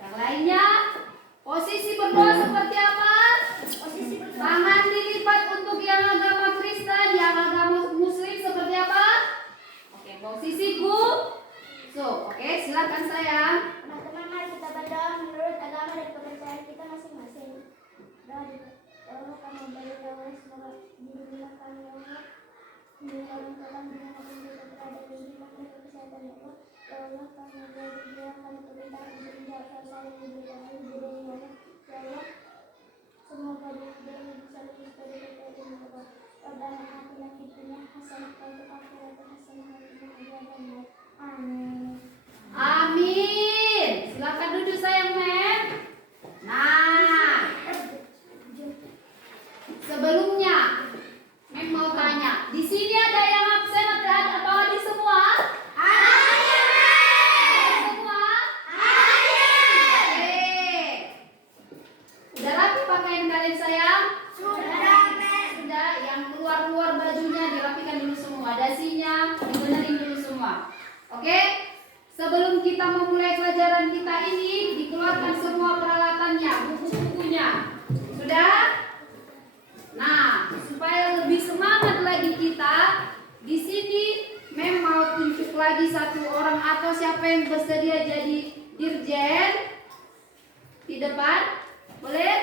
Yang lainnya, posisi berdoa seperti apa? Tangan dilipat untuk yang agama Kristen, yang agama Muslim seperti apa? Oke, posisi oke, silakan sayang. Teman-teman, mari kita berdoa menurut agama dan kepercayaan kita masing-masing. Doa ya Allah, kami beri ya Allah, semoga dimudahkan ya Allah. Dengan tolong dengan apa yang kita berada di rumah dan kesehatan ya Allah. Ya Allah, kami beri dia kami perintah untuk menjawab salah yang diberikan oleh ya Allah. Ya Allah, semoga dia bisa lebih dari kita ya Allah. Rabbana atina fid dunya hasanah wa fil akhirati hasanah wa qina adzabannar. Amin. Amin. Silakan duduk sayang Mem. Nah, sebelumnya Mem mau tanya, di sini ada yang absen atau hadir semua? Hadir. Semua? Hadir. Oke. Udah rapi pakaian kalian sayang? Sudah. Yang keluar bajunya dirapikan dulu semua, dasinya dibenerin dulu semua. Oke? Sebelum kita memulai pelajaran kita ini, dikeluarkan semua peralatannya, buku-bukunya. Sudah? Nah, supaya lebih semangat lagi kita, di sini Mem mau tunjuk lagi satu orang atau siapa yang bersedia jadi dirjen di depan. Boleh?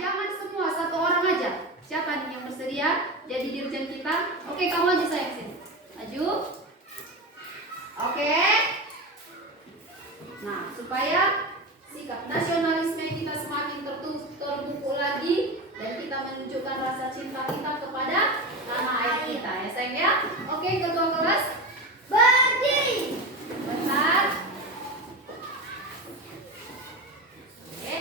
Jangan semua, satu orang aja. Siapa nih yang bersedia jadi dirjen kita? Oke, kamu aja sayang sini. Maju. Oke. Nah, supaya sikap nasionalisme kita semakin terbuka lagi dan kita menunjukkan rasa cinta kita kepada tanah air kita ya sayang ya. Oke, ketua kelas berdiri. Bentar. Oke.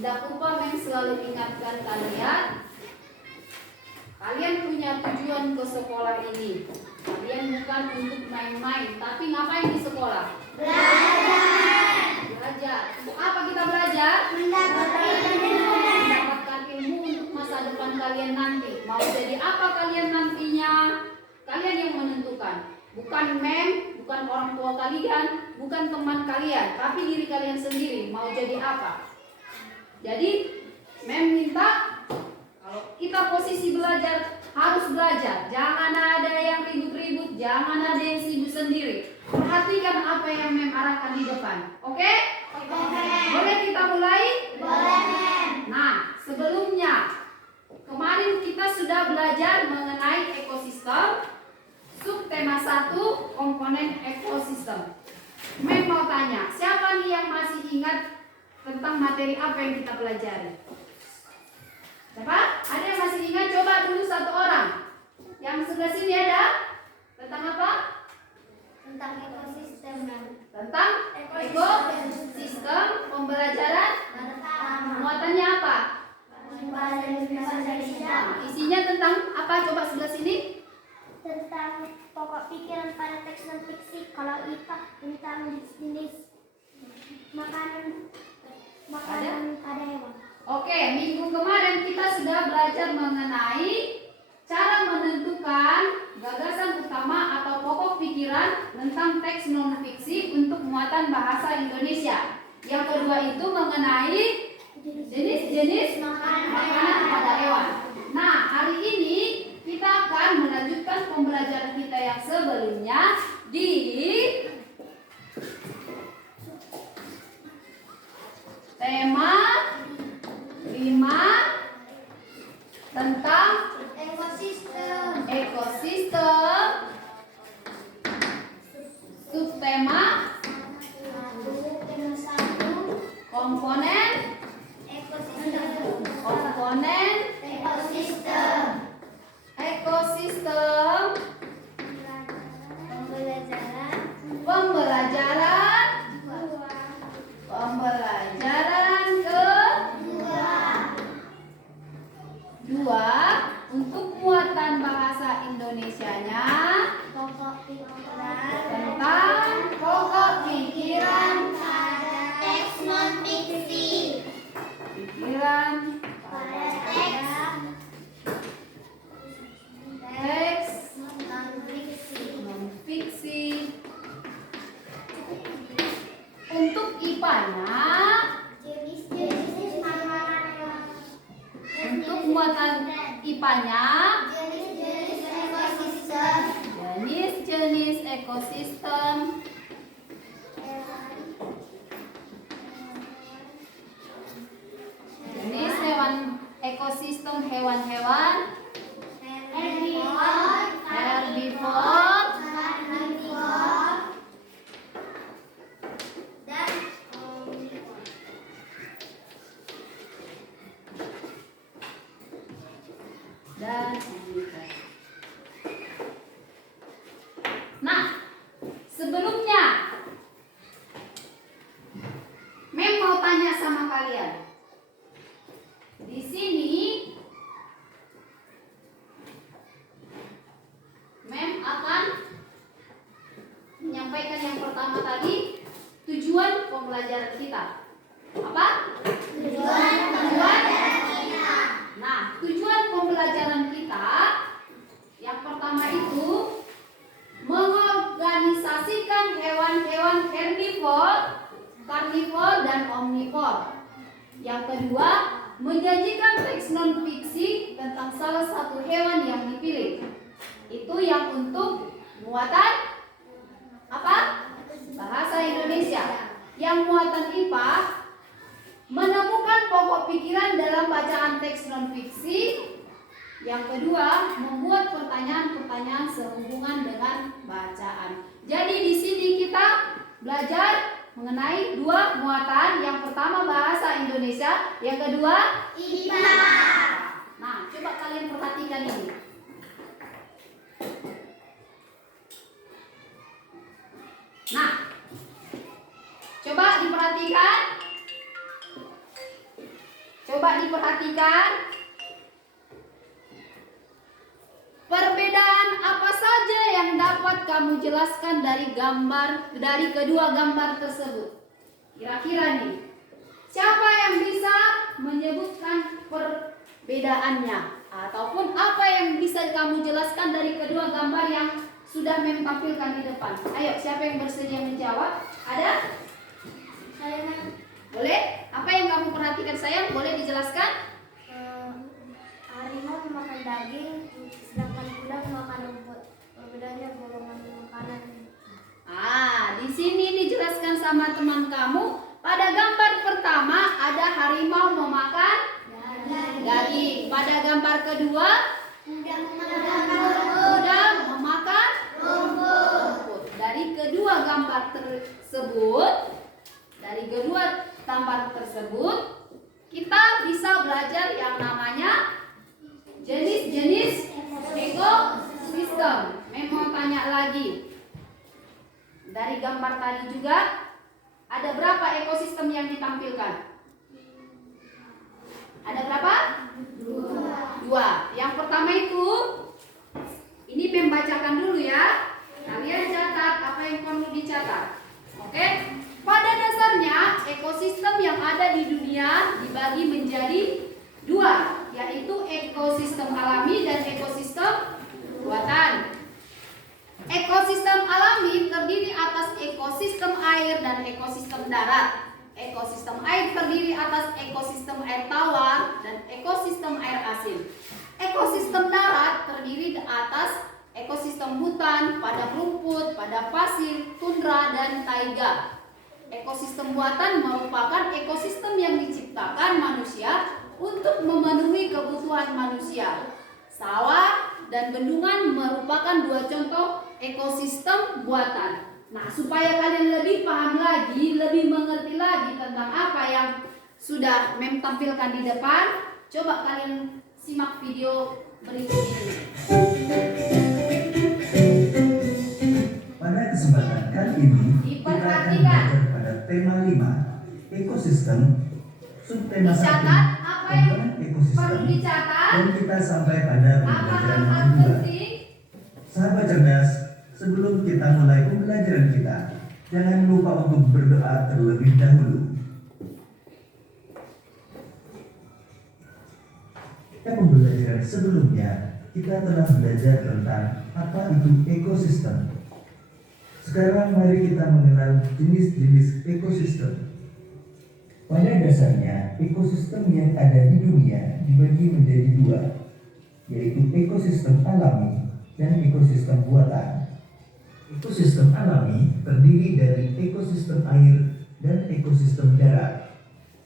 Tidak lupa Mem selalu ingatkan kalian punya tujuan ke sekolah ini. Kalian bukan untuk main-main, tapi ngapain di sekolah? Belajar. Untuk apa kita belajar? Mendapatkan ilmu untuk masa depan kalian nanti. Mau jadi apa kalian nantinya? Kalian yang menentukan. Bukan Mem, bukan orang tua kalian, bukan teman kalian, tapi diri kalian sendiri. Mau jadi apa? Jadi Mem minta kalau kita posisi belajar harus belajar. Jangan ada yang ribut-ribut, jangan ada yang sibuk sendiri. Perhatikan apa yang Mem arahkan di depan. Oke? Boleh kita mulai? Boleh. Nah, sebelumnya kemarin kita sudah belajar mengenai ekosistem. Subtema 1 komponen ekosistem. Mem mau tanya, siapa nih yang masih ingat tentang materi apa yang kita pelajari? Siapa? Ada yang masih ingat? Coba dulu satu orang. Yang sebelah sini ada? Tentang apa? Tentang ekosistem. Tentang ekosistem pembelajaran muatannya apa? Isinya tentang apa? Coba sebelah sini. Tentang pokok pikiran pada teks dan fiksi. Kalau IPA tentang jenis makanan Makanan ada hewan. Oke, minggu kemarin kita sudah belajar mengenai cara menentukan gagasan utama atau pokok pikiran tentang teks non-fiksi untuk muatan bahasa Indonesia. Yang kedua itu mengenai jenis-jenis makanan pada hewan. Nah, hari ini kita akan melanjutkan pembelajaran kita yang sebelumnya di tema 5 tentang ekosistem. Subtema komponen ekosistem pembelajaran kedua untuk muatan bahasa Indonesianya tentang pokok pikiran Teks non-fiksi pikiran pada teks teks non-fiksi. non-fiksi. Untuk IPA-nya, Jenis-jenis makanan hewan. untuk muatan IPA-nya, Jenis-jenis ekosistem jenis-jenis ekosistem, jenis hewan, ekosistem hewan-hewan, herbivore, dan dan omnivore. Nah, sebelumnya Mem mau tanya sama kalian. Di sini Mem akan menyampaikan yang pertama tadi, tujuan pembelajaran kita. Apa? tujuan pembelajaran kita. Nah, tujuan pembelajaran kita yang pertama itu mengorganisasikan hewan-hewan herbivore, karnivor, dan omnivor. Yang kedua, menjanjikan teks non-fiksi tentang salah satu hewan yang dipilih. Itu yang untuk muatan apa? Bahasa Indonesia. Yang muatan IPA menemukan pokok pikiran dalam bacaan teks non-fiksi. Yang kedua, membuat pertanyaan-pertanyaan sehubungan dengan bacaan. Jadi di sini kita belajar mengenai dua muatan. Yang pertama bahasa Indonesia, yang kedua IPA. Nah, coba kalian perhatikan ini. Nah, coba diperhatikan. Perbedaan apa saja yang dapat kamu jelaskan dari kedua gambar tersebut? Kira-kira nih, siapa yang bisa menyebutkan perbedaannya? Ataupun apa yang bisa kamu jelaskan dari kedua gambar yang sudah Mem tampilkan di depan? Ayo, siapa yang bersedia menjawab? Ada? Saya Boleh? Apa yang kamu perhatikan sayang? Boleh dijelaskan? harimau memakan daging, sedangkan kuda memakan rumput. Perbedaannya golongan makanan. Di sini dijelaskan sama teman kamu. Pada gambar pertama ada harimau memakan daging. Pada gambar kedua Kuda kuda memakan rumput. Dari kedua gambar tersebut, kita bisa belajar yang namanya jenis-jenis ekosistem. Mem mau tanya lagi. Dari gambar tadi juga ada berapa ekosistem yang ditampilkan? Ada berapa? Dua. Yang pertama itu, ini membacakan dulu ya. Kalian catat apa yang perlu dicatat. Oke? Pada dasarnya ekosistem yang ada di dunia Ekosistem air terdiri atas ekosistem air tawar dan ekosistem air asin. Ekosistem darat terdiri atas ekosistem hutan, padang rumput, padang pasir, tundra, dan taiga. Ekosistem buatan merupakan ekosistem yang diciptakan manusia untuk memenuhi kebutuhan manusia. Sawah dan bendungan merupakan dua contoh ekosistem buatan. Nah, supaya kalian lebih paham lagi, lebih mengerti lagi tentang apa yang sudah Mem tampilkan di depan, coba kalian simak video berikut ini. Pada kesempatan kali ini, kita akan belajar pada tema 5, ekosistem, subtema 1, Dicatat apa yang komponen ekosistem, perlu dicatat, dan kita sampai pada apa pembelajaran hal kedua. penting. Sahabat cerdas, sebelum kita mulai pembelajaran kita, jangan lupa untuk berdoa terlebih dahulu. Pada pembelajaran sebelumnya, kita telah belajar tentang apa itu ekosistem. Sekarang mari kita mengenal jenis-jenis ekosistem. Pada dasarnya, ekosistem yang ada di dunia dibagi menjadi dua, yaitu ekosistem alami dan ekosistem buatan. Ekosistem alami terdiri dari ekosistem air dan ekosistem darat.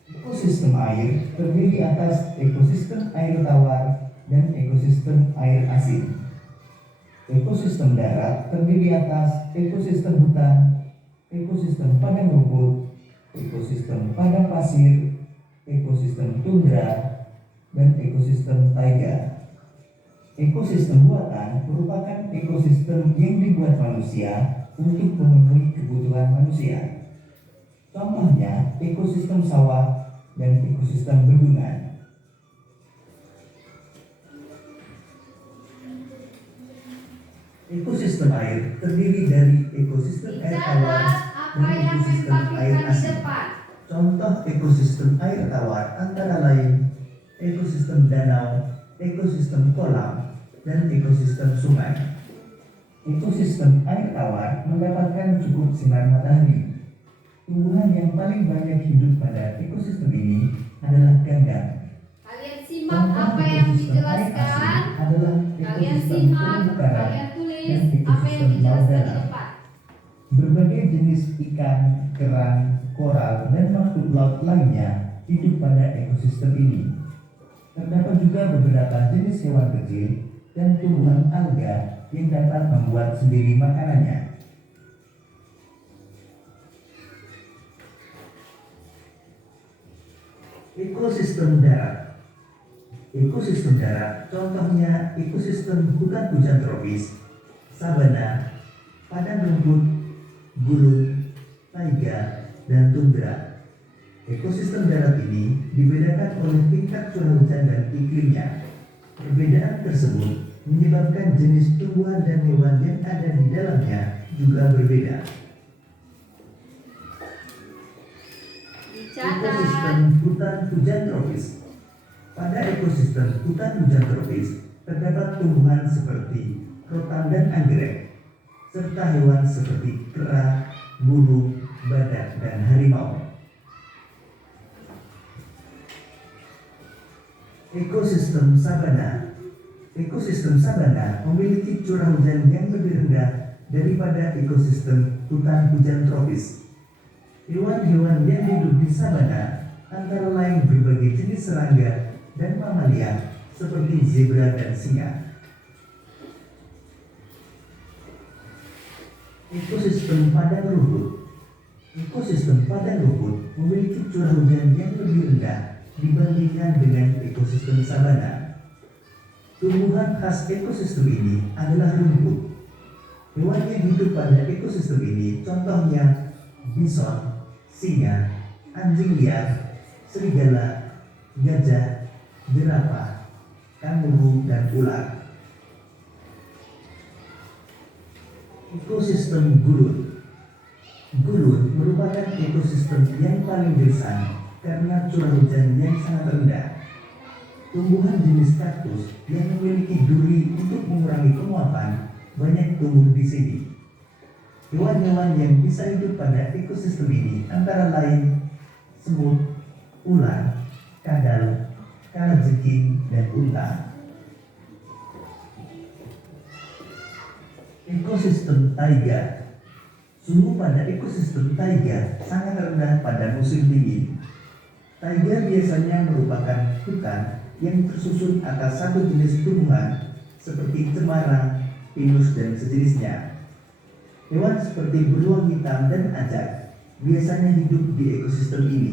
Ekosistem air terdiri atas ekosistem air tawar dan ekosistem air asin. Ekosistem darat terdiri atas ekosistem hutan, ekosistem padang rumput, ekosistem padang pasir, ekosistem tundra, dan ekosistem taiga. Ekosistem buatan merupakan ekosistem yang dibuat manusia untuk memenuhi kebutuhan manusia. Contohnya ekosistem sawah dan ekosistem bendungan. Ekosistem air terdiri dari ekosistem air tawar Dicatat apa dan yang ekosistem air ditampilkan di asin. depan. Contoh ekosistem air tawar antara lain ekosistem danau, ekosistem kolam, dan ekosistem sungai. Ekosistem air tawar mendapatkan cukup sinar matahari. Tumbuhan yang paling banyak hidup pada ekosistem ini adalah ganggang. Kalian simak apa yang dijelaskan. Adalah Kalian ekosistem simak, terumbu karang kalian tulis dan apa yang ekosistem laut dijelaskan di darat. depan. Berbagai jenis ikan, kerang, koral, dan makhluk laut lainnya hidup pada ekosistem ini. Terdapat juga beberapa jenis hewan kecil dan tumbuhan alga yang dapat membuat sendiri makanannya. Ekosistem darat. Ekosistem darat contohnya ekosistem hutan hujan tropis, sabana, padang rumput, gurun, taiga, dan tundra. Ekosistem darat ini dibedakan oleh tingkat curah hujan dan iklimnya. Perbedaan tersebut menyebabkan jenis tumbuhan dan hewan yang ada di dalamnya juga berbeda. Ekosistem Dicatat. hutan hujan tropis. Pada ekosistem hutan hujan tropis terdapat tumbuhan seperti rotan dan anggrek, serta hewan seperti kera, burung, badak, dan harimau. Ekosistem sabana. Ekosistem sabana memiliki curah hujan yang lebih rendah daripada ekosistem hutan hujan tropis. Hewan-hewan yang hidup di sabana antara lain berbagai jenis serangga dan mamalia seperti zebra dan singa. Ekosistem padang rumput. Ekosistem padang rumput memiliki curah hujan yang lebih rendah dibandingkan dengan ekosistem sabana. Tumbuhan khas ekosistem ini adalah rumput. Hewan yang hidup pada ekosistem ini contohnya bison, singa, anjing liar, serigala, gajah, jerapah, kanguru, dan ular. Ekosistem gurun. Gurun merupakan ekosistem yang paling gersang karena curah hujan yang sangat rendah. Tumbuhan jenis kaktus yang memiliki duri untuk mengurangi penguapan banyak tumbuh di sini. Hewan-hewan yang bisa hidup pada ekosistem ini antara lain semut, ular, kadal, kalajengking, dan unta. Ekosistem taiga. Suhu pada ekosistem taiga sangat rendah pada musim dingin. Taiga biasanya merupakan hutan yang tersusun atas satu jenis tumbuhan seperti cemara, pinus, dan sejenisnya. Hewan seperti beruang hitam dan acak biasanya hidup di ekosistem ini.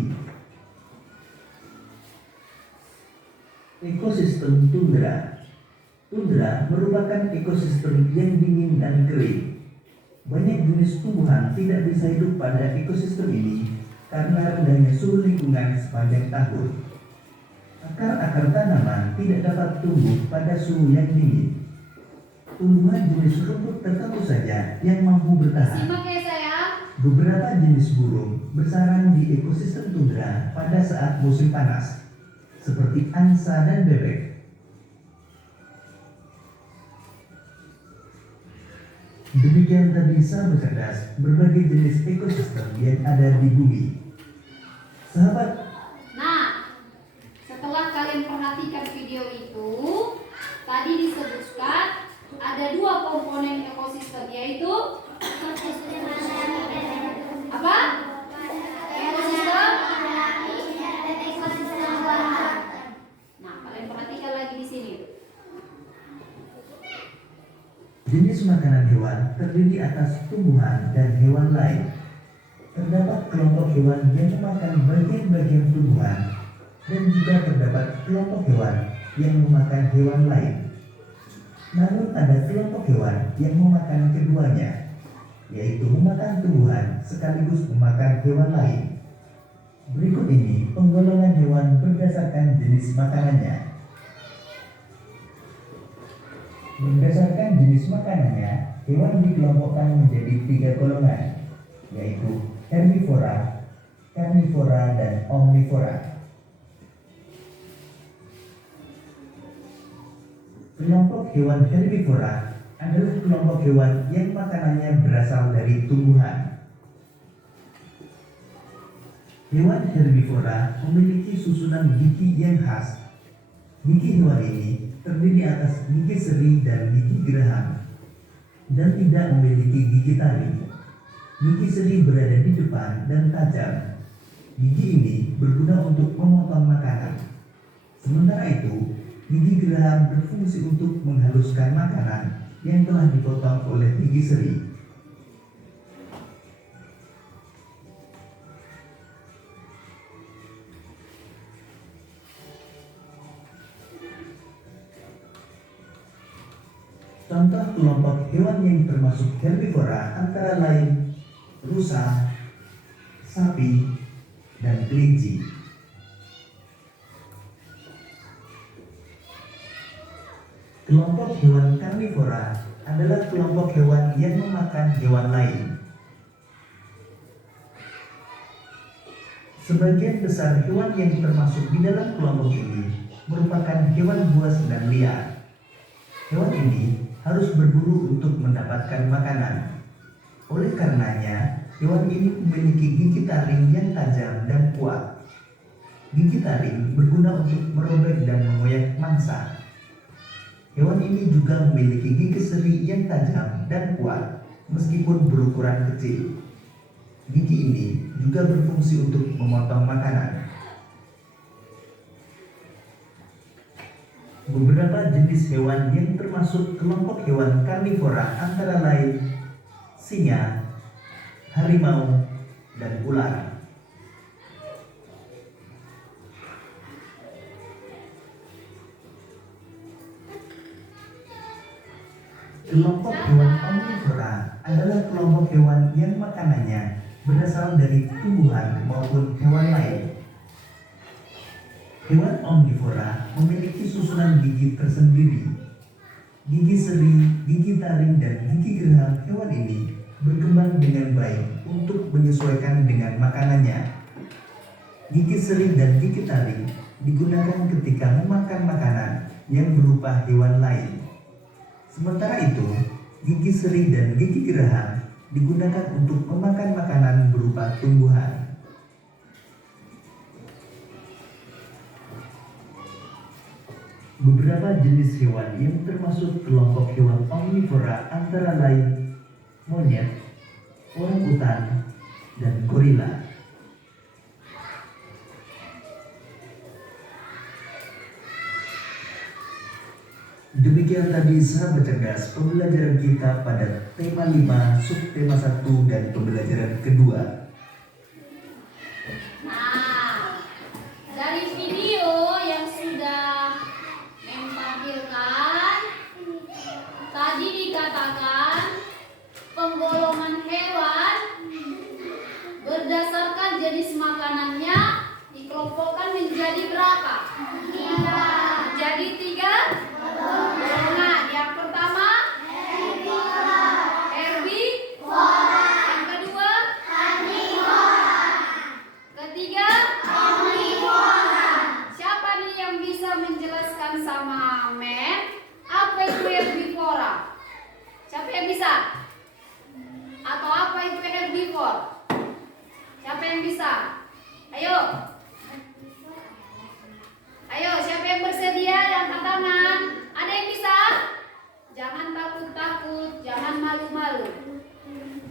Ekosistem tundra. Tundra merupakan ekosistem yang dingin dan kering. Banyak jenis tumbuhan tidak bisa hidup pada ekosistem ini karena rendahnya suhu lingkungan sepanjang tahun. Akar-akar tanaman tidak dapat tumbuh pada suhu yang dingin. Tumbuhan jenis rumput tertentu saja yang mampu bertahan. Simak ya sayang. Beberapa jenis burung bersarang di ekosistem tundra pada saat musim panas, seperti angsa dan bebek. Demikian tadi sahabat cerdas berbagai jenis ekosistem yang ada di bumi. Sahabat, Nah, setelah kalian perhatikan video itu, tadi disebutkan ada dua komponen ekosistem, yaitu apa? Ekosistem. Nah, kalian perhatikan lagi di sini. jenis makanan hewan terdiri atas tumbuhan dan hewan lain. Terdapat kelompok hewan yang memakan bagian-bagian tumbuhan dan juga terdapat kelompok hewan yang memakan hewan lain. Namun ada kelompok hewan yang memakan keduanya, yaitu memakan tumbuhan sekaligus memakan hewan lain. Berikut ini penggolongan hewan berdasarkan jenis makanannya. Berdasarkan jenis makanannya, hewan dikelompokkan menjadi 3 golongan, yaitu herbivora, karnivora, dan omnivora. Kelompok hewan herbivora adalah kelompok hewan yang makanannya berasal dari tumbuhan. Hewan herbivora memiliki susunan gigi yang khas. Gigi hewan ini terdiri atas gigi seri dan gigi geraham, dan tidak memiliki gigi taring. Gigi seri berada di depan dan tajam. Gigi ini berguna untuk memotong makanan. Sementara itu, gigi geraham berfungsi untuk menghaluskan makanan yang telah dipotong oleh gigi seri. Contoh kelompok hewan yang termasuk herbivora antara lain rusa, sapi, dan kelinci. Kelompok hewan karnivora adalah kelompok hewan yang memakan hewan lain. Sebagian besar hewan yang termasuk di dalam kelompok ini merupakan hewan buas dan liar. Hewan ini harus berburu untuk mendapatkan makanan. Oleh karenanya, hewan ini memiliki gigi taring yang tajam dan kuat. Gigi taring berguna untuk merobek dan mengoyak mangsa. Hewan ini juga memiliki gigi seri yang tajam dan kuat, meskipun berukuran kecil. Gigi ini juga berfungsi untuk memotong makanan. Beberapa jenis hewan yang termasuk kelompok hewan karnivora antara lain singa, harimau, dan ular. Kelompok hewan omnivora adalah kelompok hewan yang makanannya berasal dari tumbuhan maupun hewan lain. Hewan omnivora memiliki susunan gigi tersendiri. Gigi seri, gigi taring, dan gigi geraham hewan ini berkembang dengan baik untuk menyesuaikan dengan makanannya. Gigi seri dan gigi taring digunakan ketika memakan makanan yang berupa hewan lain. Sementara itu, gigi seri dan gigi geraham digunakan untuk memakan makanan berupa tumbuhan. Beberapa jenis hewan yang termasuk kelompok hewan omnivora antara lain monyet, orangutan, dan gorila. Demikian tadi sahabat cerdas pembelajaran kita pada tema 5, subtema 1 dan pembelajaran kedua. Nah, dari video yang sudah menampilkan, tadi dikatakan penggolongan hewan berdasarkan jenis makanannya dikelompokkan menjadi berapa? 3. Jadi 3 golongan. Yang pertama herbivora, yang kedua ketiga omnivora. Siapa nih yang bisa menjelaskan sama Men apa itu herbivora? Siapa yang bisa? Atau apa itu herbivora? Siapa yang bisa? Ayo. Ayo, siapa yang bersedia yang angkat tangan? Ada yang bisa? Jangan takut-takut, jangan malu-malu.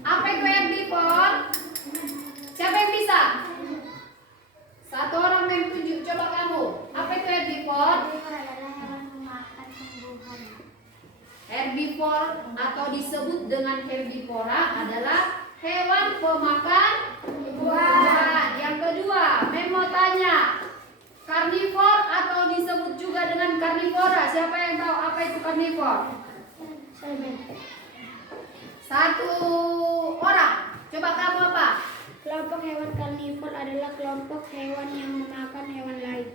Apa itu herbivora? Siapa yang bisa? Satu orang yang tunjuk, coba kamu. Apa itu herbivora? Herbivora atau disebut dengan herbivora adalah hewan pemakan buah. Yang kedua, mau tanya, karnivor atau disebut juga dengan karnivora. Siapa yang tahu apa itu karnivor? Satu orang. Coba kamu apa? Kelompok hewan karnivor adalah kelompok hewan yang memakan hewan lain.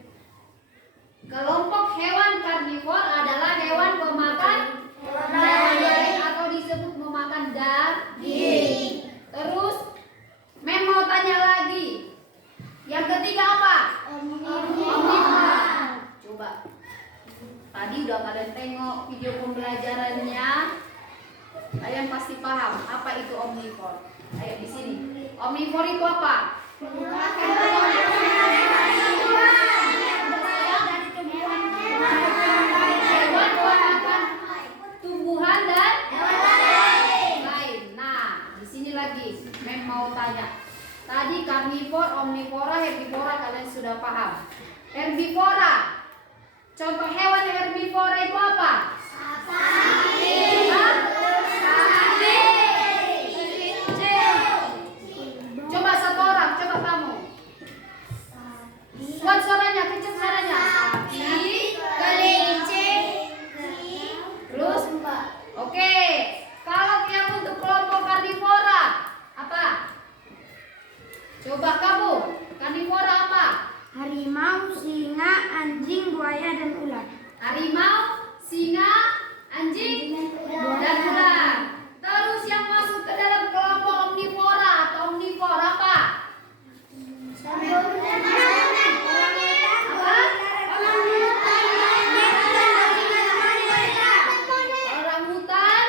Kelompok hewan karnivor adalah hewan pemakan hewan lain atau disebut memakan daging. Terus, mau tanya lagi. Yang ketiga apa? Omnivora. Coba. Tadi udah kalian tengok video pembelajarannya. Kalian pasti paham apa itu omnivora. Ayo di sini. Omnivora itu apa? Hewan pemakan tumbuhan dan hewan lain. Nah, di sini lagi mau tanya. Tadi karnivor, omnivora, herbivora kalian sudah paham. Herbivora. Contoh hewan herbivora itu apa? Sapi. Sapi. Coba satu orang, coba kamu. Kuat suaranya, kencang suaranya. Sapi, kelinci. Terus? Oke. Kalau yang untuk kelompok karnivora, apa? Coba kamu, karnivora apa? Harimau, singa, anjing, buaya, dan ular. Harimau, singa, anjing, dan ular. Terus yang masuk ke dalam kelompok omnivora atau omnivor apa? Orangutan.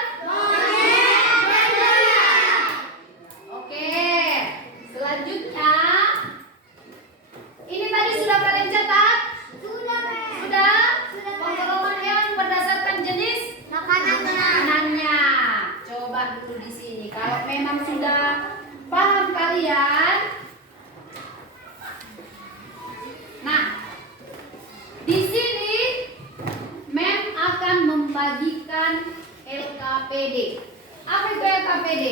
Oke, selanjutnya. Ini tadi sudah kalian catat? Sudah? Penggolongan hewan berdasarkan jenis makanannya. Coba dulu di sini. Kalau memang sudah paham kalian. Nah, di sini Mem akan membagikan LKPD. Apa itu LKPD?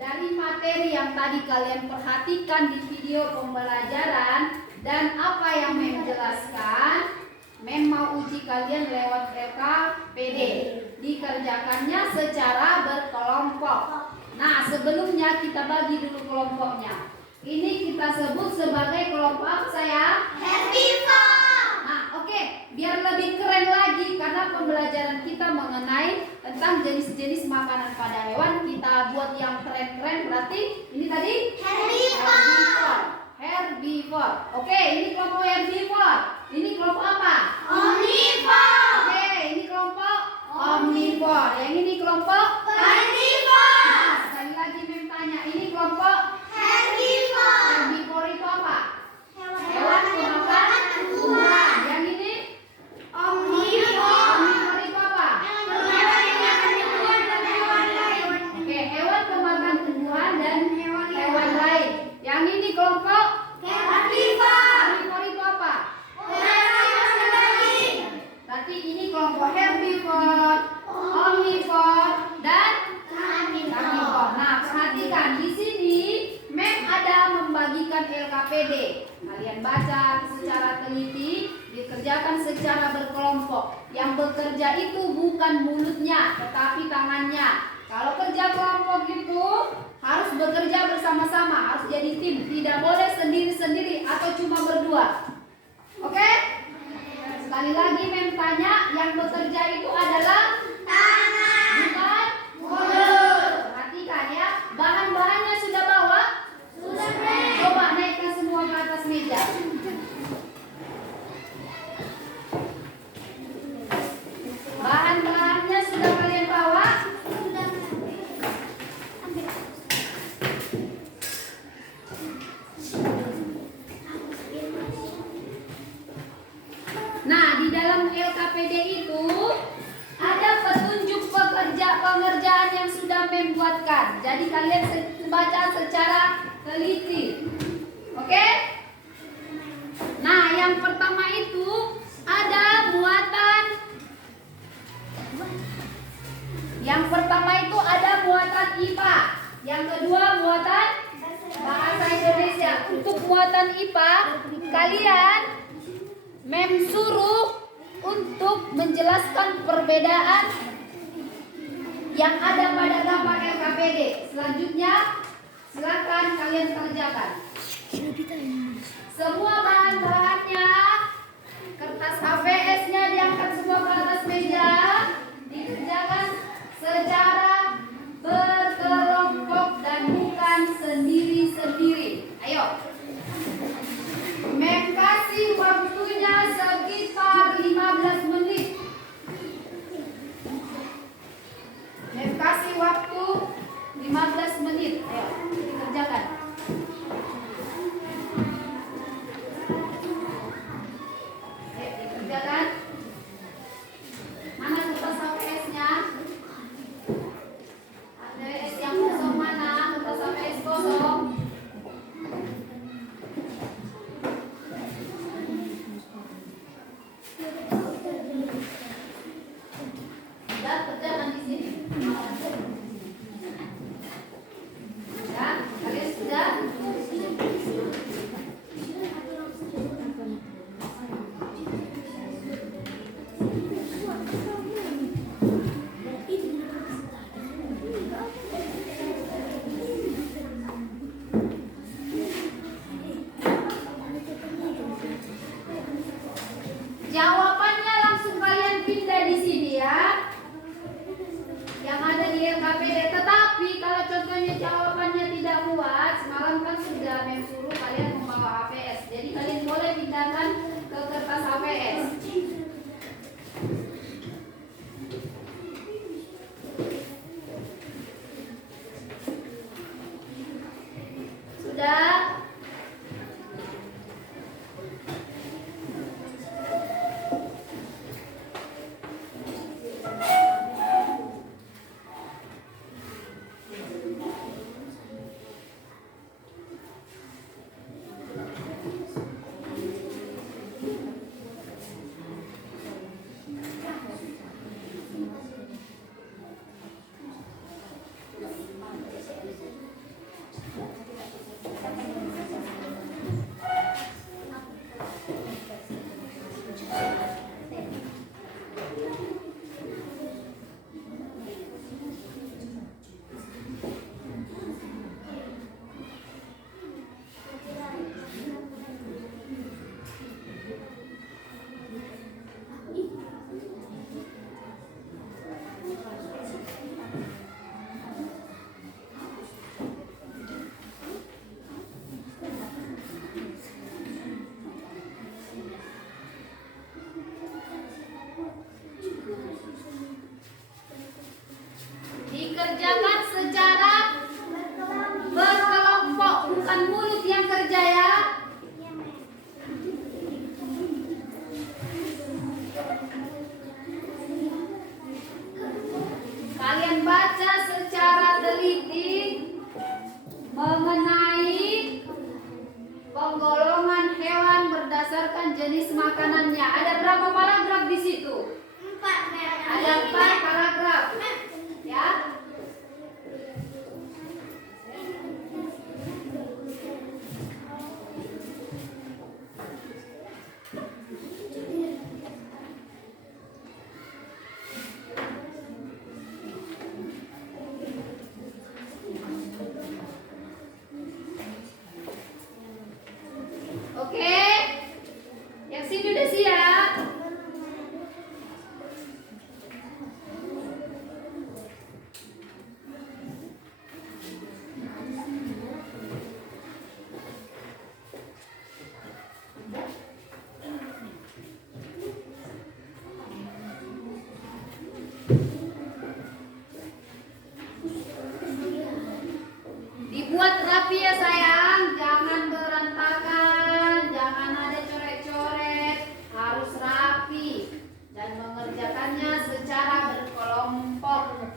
Dari materi yang tadi kalian perhatikan di video pembelajaran dan apa yang Mem jelaskan, Mem mau uji kalian lewat LKPD. Dikerjakannya secara berkelompok. Nah, sebelumnya kita bagi dulu kelompoknya. Ini kita sebut sebagai kelompok apa sayang? Herbivora. Nah, oke. Biar lebih keren lagi karena pembelajaran kita mengenai tentang jenis-jenis makanan pada hewan, kita buat yang keren-keren. Berarti ini tadi herbivora. Oke, ini kelompok herbivora. Ini kelompok apa? Omnivora. Oke, ini kelompok omnivora. Yang ini kelompok karnivora. Nah, sekali lagi Mem tanya, ini kelompok herbivora. Herbivora itu apa? Hewan pemakan Kalian baca secara teliti, dikerjakan secara berkelompok. Yang bekerja itu bukan mulutnya, tetapi tangannya. Kalau kerja kelompok itu harus bekerja bersama-sama, harus jadi tim. Tidak boleh sendiri-sendiri atau cuma berdua. Oke? Sekali lagi Mem tanya, yang bekerja itu adalah tangan, bukan mulut. Perhatikan ya, bahan-bahannya sudah bawa? Sudah. Coba naikkan semua ke atas meja. Bahan-bahannya sudah kalian bawa? Nah, di dalam LKPD itu ada petunjuk pengerjaan yang sudah Mem buatkan. Jadi kalian baca secara teliti. Oke? Nah, yang pertama itu ada muatan. Yang pertama itu ada muatan IPA. Yang kedua muatan bahasa Indonesia. Untuk muatan IPA, kalian Mem suruh untuk menjelaskan perbedaan yang ada pada gambar LKPD. Selanjutnya, silakan kalian kerjakan. Semua bahan-bahannya, kertas HVS-nya diangkat semua ke atas meja, dikerjakan secara berkelompok dan bukan sendiri-sendiri. Ayo. Mem kasih waktunya sekitar 15 menit. Mem kasih waktu 15 menit. Ayo, dikerjakan. Ayo, dikerjakan. Mana kertas HVS-nya? HVS yang kosong mana? Kertas HVS kosong. Sudah kerjakan di sini. Ya, kalian sudah? Jawabannya langsung kalian pindah di sini ya. Yang ada di LKPD. Tetapi kalau contohnya jawabannya tidak muat, semalam kan sudah Mem suruh kalian membawa HVS. Jadi kalian boleh pindahkan ke kertas HVS. Sudah? Dikerjakan secara berkelompok, bukan mulut yang kerja ya. Kalian baca secara teliti mengenai penggolongan hewan berdasarkan jenis makanannya. Ada berapa paragraf di situ? 4. Ada 4 paragraf. Ya. Oke. Yang sini udah siap. Dibuat rapi ya sayang, jangan berantakan, jangan ada coret-coret, harus rapi dan mengerjakannya secara berkelompok.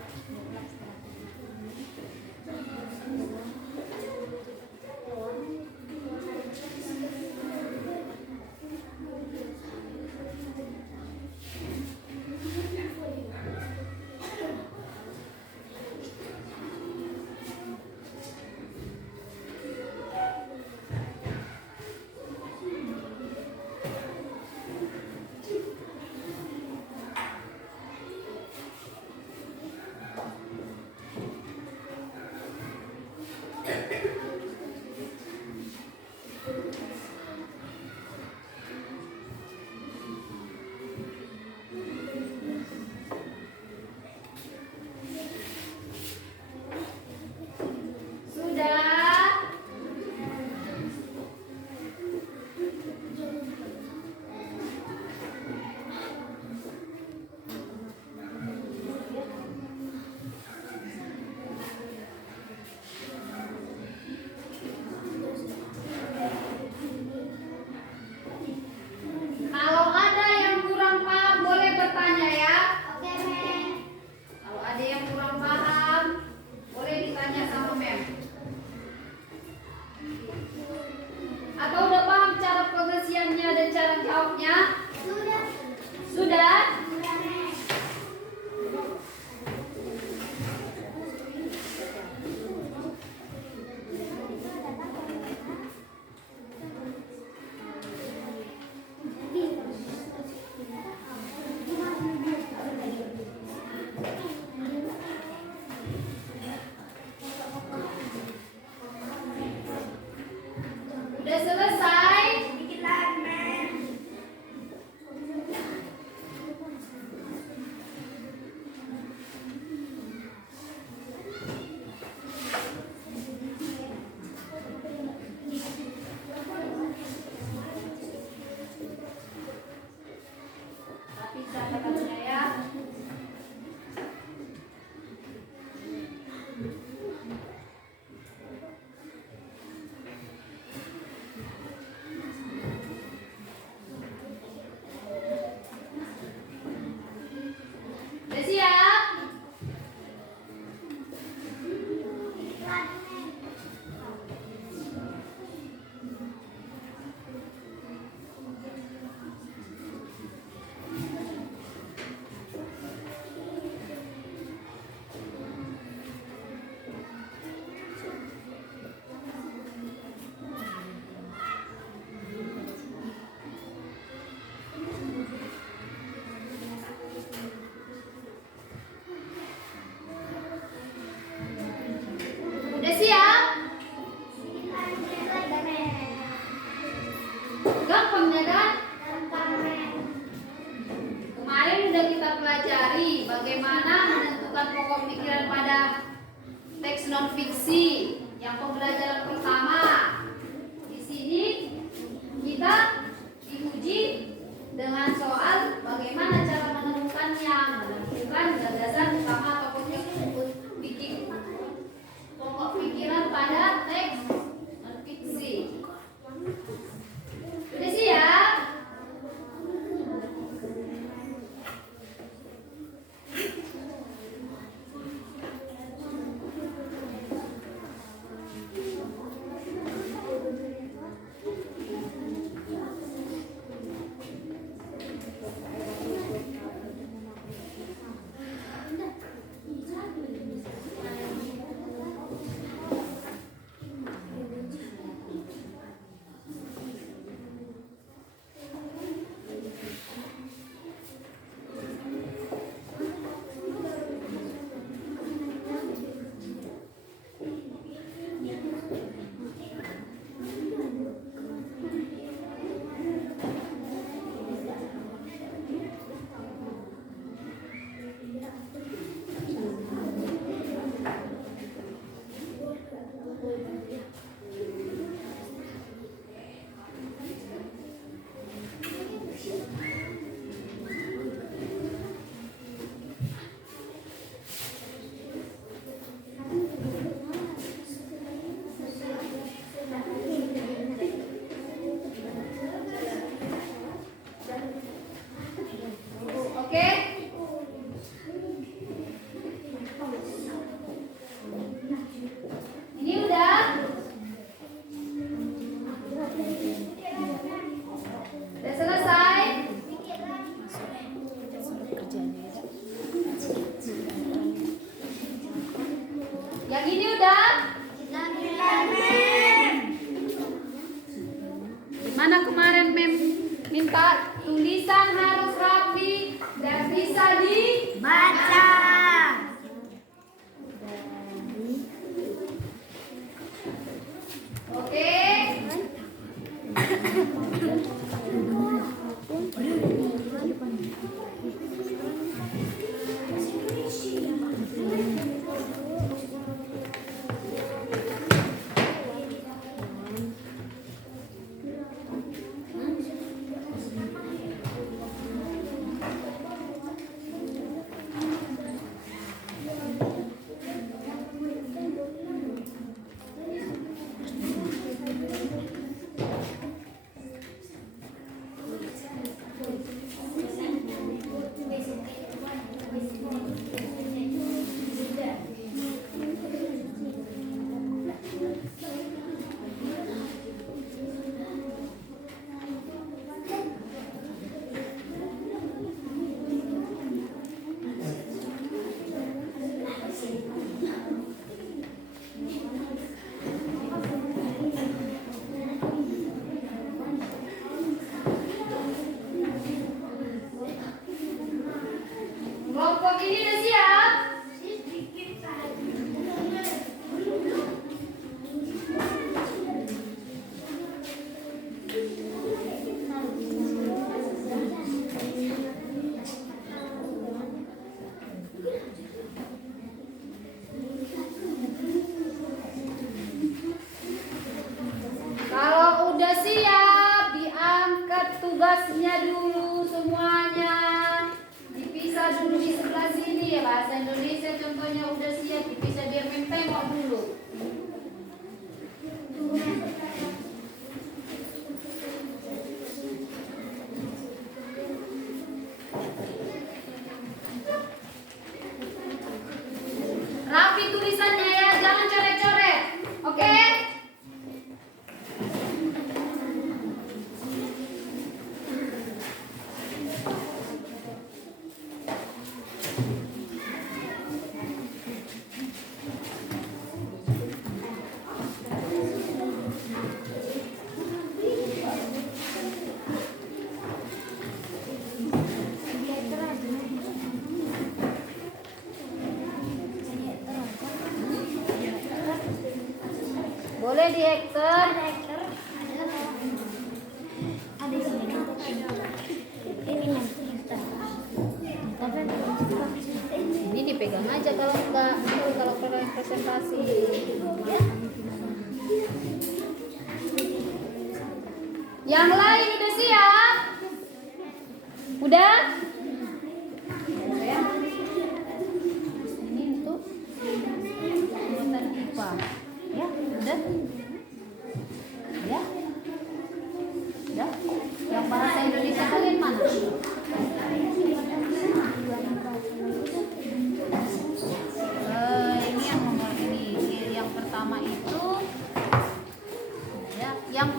Sudah? Kalau ada yang kurang paham boleh bertanya ya. Oke, Mem. Kalau ada yang kurang paham boleh ditanya sama Mem. Atau udah paham cara pengisiannya dan cara jawabnya? Sudah. Sudah? Sudah, Mem. Udah selesai? Dikit lagi, Mem. Tapi catatannya ya. Udah siap? Dikit lagi, Mem. Udah siap? Dikit lagi, Mem. Gampang ya kan? Gampang, Mem. Kemarin udah kita pelajari bagaimana menentukan pokok pikiran pada teks non fiksi yang pembelajaran pertama. Di sini kita diuji dengan soal bagaimana cara menemukannya, menentukan gagasan utama atau pokok pikiran pada teks non fiksi. Udah siap? Minta tulisan harus rapi dan bisa Baca. Oke. Kelompok ini udah siap? Kalau udah siap, diangkat tugasnya dulu semuanya. Dipisah dulu di sebelah sini ya, bahasa Indonesia contohnya udah siap, dipisah biar tengok dulu. Rapi tulisannya ya, jangan coret-coret. Oke? Boleh di hektar. Ada di sini. Ini Ini dipegang aja kalau enggak, kalau presentasi. Yang lain udah siap? Udah? Ini untuk pembuatan IPA. Ya, udah? Ya? Udah? Yang bahasa Indonesia kalian mana? Ini yang nomor ini. Yang pertama itu ya, yang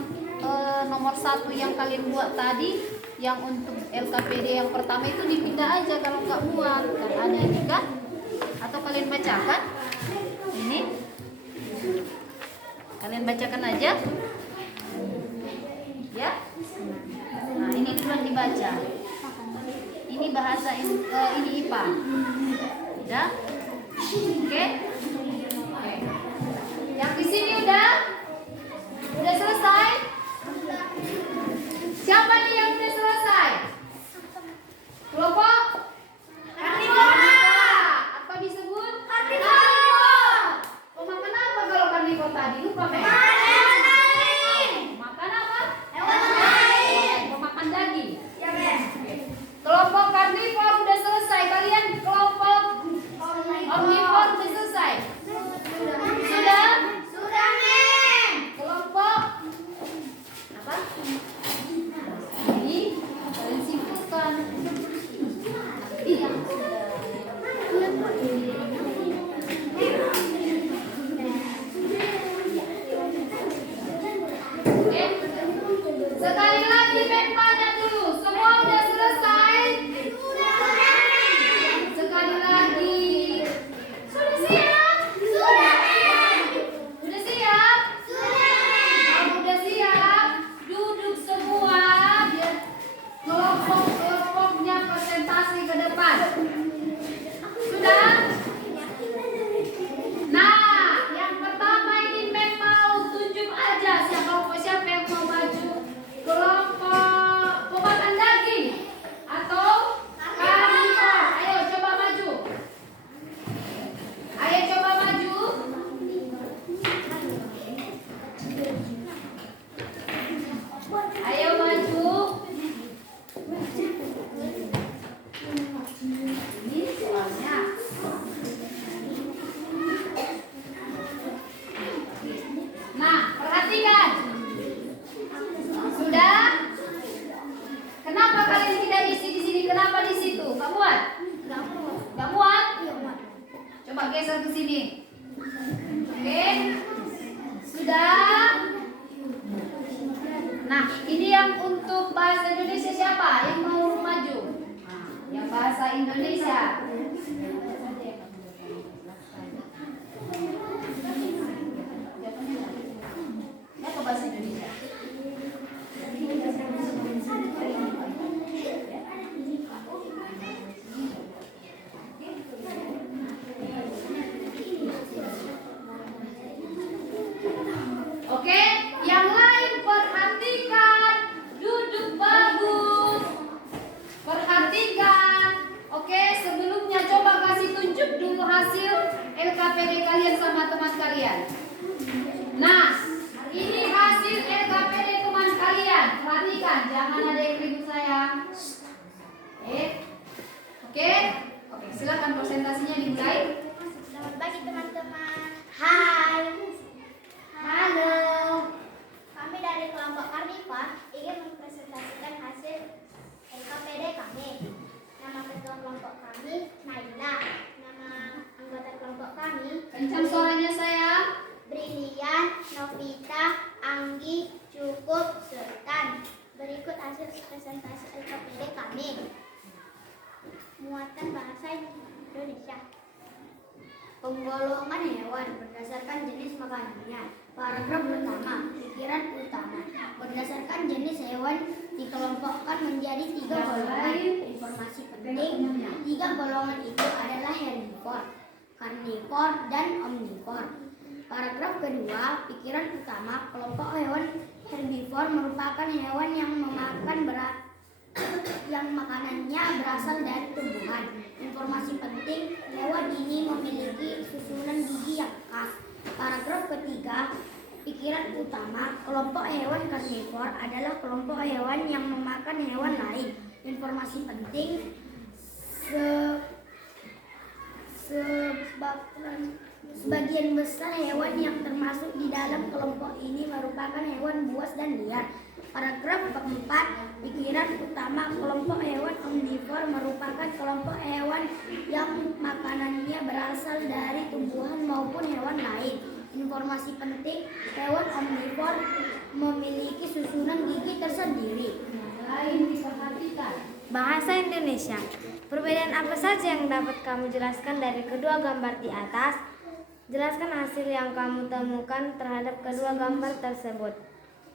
nomor 1 yang kalian buat tadi, yang untuk LKPD yang pertama itu dipindah aja kalau nggak muat. Kan ada ini kan? Atau kalian bacakan? Ini kalian bacakan aja ya. Nah, ini duluan dibaca. Ini bahasa ini IPA. Udah? Oke? Oke. Yang di sini udah? Udah selesai? Siapa nih yang udah selesai? Kelompok? Karnivora. Apa disebut? Karnivora. Oh, makan apa kalau karnivora tadi? Lupa, Mel. Makan apa? Hewan lain. Makan daging. Ya, Mel. Kelompok karnivora udah selesai. Kalian kelompok omnivora udah selesai? Sudah? Sudah, Mel. Kelompok apa? Ini kalian simpulkan. Iya. Oke. Sekali lagi pempanya dulu. Semua udah selesai? Sekali lagi. Sudah siap? Sudah, Mel. Udah siap? Sudah, Mel. Kalau udah siap, duduk semua. Biar geser ke sini. Oke. Sudah. Nah, ini yang untuk bahasa Indonesia siapa? Yang mau maju? Nah, yang bahasa Indonesia. Ya, ke bahasa Indonesia. Oke, yang lain perhatikan, duduk bagus, perhatikan. Oke, sebelumnya coba kasih tunjuk dulu hasil LKPD kalian sama teman kalian. Nah, ini hasil LKPD teman kalian. Perhatikan, jangan ada yang ribut sayang. Oke, silakan presentasinya dimulai. Selamat pagi teman-teman. Hai. Halo. Kami dari kelompok Karnivor ingin mempresentasikan hasil LKPD kami. Nama ketua kelompok kami Naila. Nama anggota kelompok kami Kencang suaranya sayang. Brilian, Novita, Anggi, Cukup, Sultan. Berikut hasil presentasi LKPD kami. Muatan bahasa Indonesia. Penggolongan hewan berdasarkan jenis makanannya. Paragraf pertama, pikiran utama. Berdasarkan jenis hewan dikelompokkan menjadi 3 golongan. Informasi penting, 3 golongan itu adalah herbivor, karnivor, dan omnivor. Paragraf kedua, pikiran utama. Kelompok hewan herbivor merupakan hewan yang memakan yang makanannya berasal dari tumbuhan. Informasi penting, hewan ini memiliki susunan gigi yang khas. Paragraf ketiga, pikiran utama. Kelompok hewan karnivor adalah kelompok hewan yang memakan hewan lain. Informasi penting, sebagian besar hewan yang termasuk di dalam kelompok ini merupakan hewan buas dan liar. Paragraf keempat, pikiran utama. Kelompok hewan omnivor merupakan kelompok hewan yang makanannya berasal dari tumbuhan maupun hewan lain. Informasi penting, hewan omnivor memiliki susunan gigi tersendiri. Lain diperhatikan. Bahasa Indonesia. Perbedaan apa saja yang dapat kamu jelaskan dari kedua gambar di atas? Jelaskan hasil yang kamu temukan terhadap kedua gambar tersebut.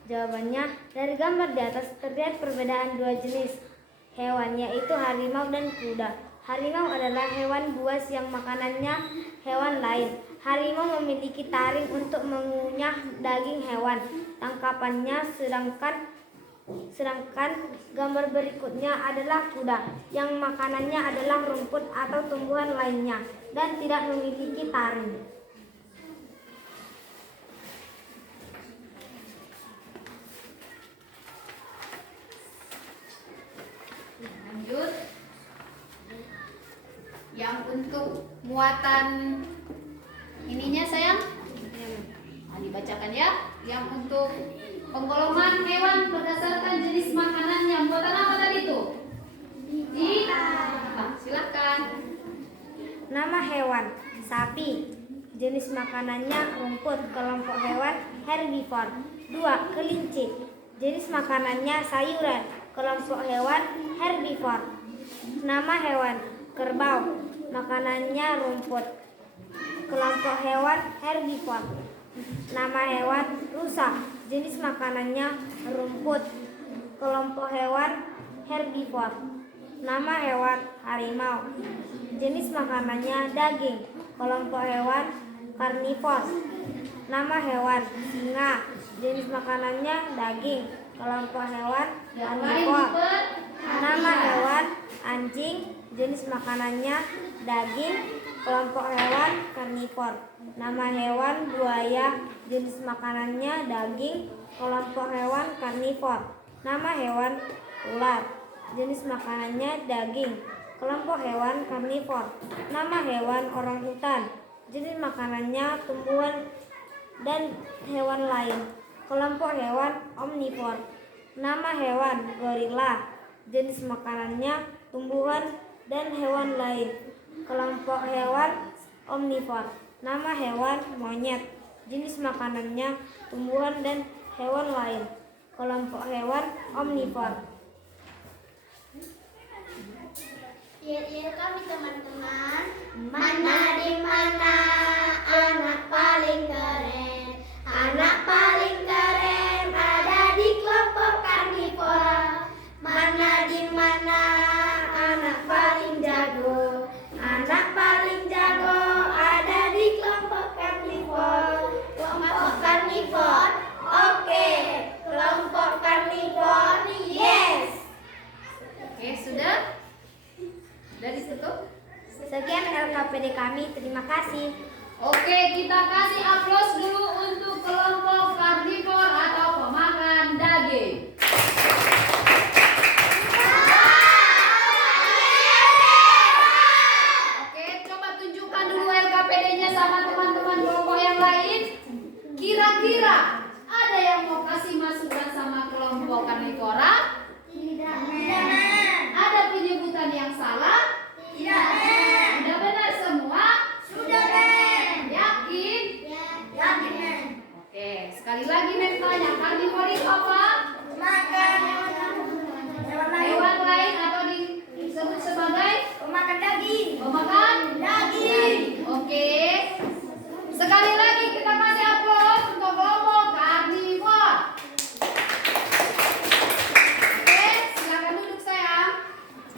Jawabannya, dari gambar di atas terlihat perbedaan 2 jenis hewan, yaitu harimau dan kuda. Harimau adalah hewan buas yang makanannya hewan lain. Harimau memiliki taring untuk mengunyah daging hewan tangkapannya, sedangkan gambar berikutnya adalah kuda yang makanannya adalah rumput atau tumbuhan lainnya dan tidak memiliki taring. Lanjut. Yang untuk muatan ininya sayang, dibacakan ya. Yang untuk penggolongan hewan berdasarkan jenis makanannya, muatan apa tadi itu? Silakan. Nama hewan, sapi. Jenis makanannya rumput. Kelompok hewan herbivor. 2. Kelinci. Jenis makanannya sayuran. Kelompok hewan herbivor. Nama hewan, kerbau. Makanannya rumput. Kelompok hewan herbivor. Nama hewan, rusa. Jenis makanannya rumput. Kelompok hewan herbivor. Nama hewan, harimau. Jenis makanannya daging. Kelompok hewan karnivor. Nama hewan, singa. Jenis makanannya daging. Kelompok hewan karnivor. Nama hewan, anjing. Jenis makanannya daging. Kelompok hewan karnivor. Nama hewan, buaya. Jenis makanannya daging. Kelompok hewan karnivor. Nama hewan, ular. Jenis makanannya daging. Kelompok hewan karnivor. Nama hewan, orangutan. Jenis makanannya tumbuhan dan hewan lain. Kelompok hewan omnivor. Nama hewan, gorila. Jenis makanannya tumbuhan dan hewan lain. Kelompok hewan omnivor. Nama hewan monyet. Jenis makanannya tumbuhan dan hewan lain. Kelompok hewan omnivor. Iya kami teman-teman. Mana di mana anak paling keren? Anak paling keren ada di kelompok karnivora. Mana di mana anak paling jago? Anak paling jago ada di kelompok karnivor. Kelompok karnivor, oke. Kelompok karnivor, yes. Oke, sudah? Sudah ditutup? Sekian LKPD kami. Terima kasih. Oke, kita kasih aplaus dulu untuk kelompok karnivor atau pemakan daging. Oke, coba tunjukkan dulu LKPD-nya sama teman-teman kelompok yang lain. Kira-kira ada yang mau kasih masukan sama kelompok karnivora? Tidak. Ada penyebutan yang salah? Tidak. Sudah benar semua? Sudah, Men. Yakin? Yakin, Men. Oke, sekali lagi Men tanya, karnivor itu apa? Makan Hewan lain atau disebut sebagai pemakan daging. pemakan Daging. Oke. Sekali lagi kita kasih aplaus untuk kelompok karnivor. Oke, silakan duduk sayang.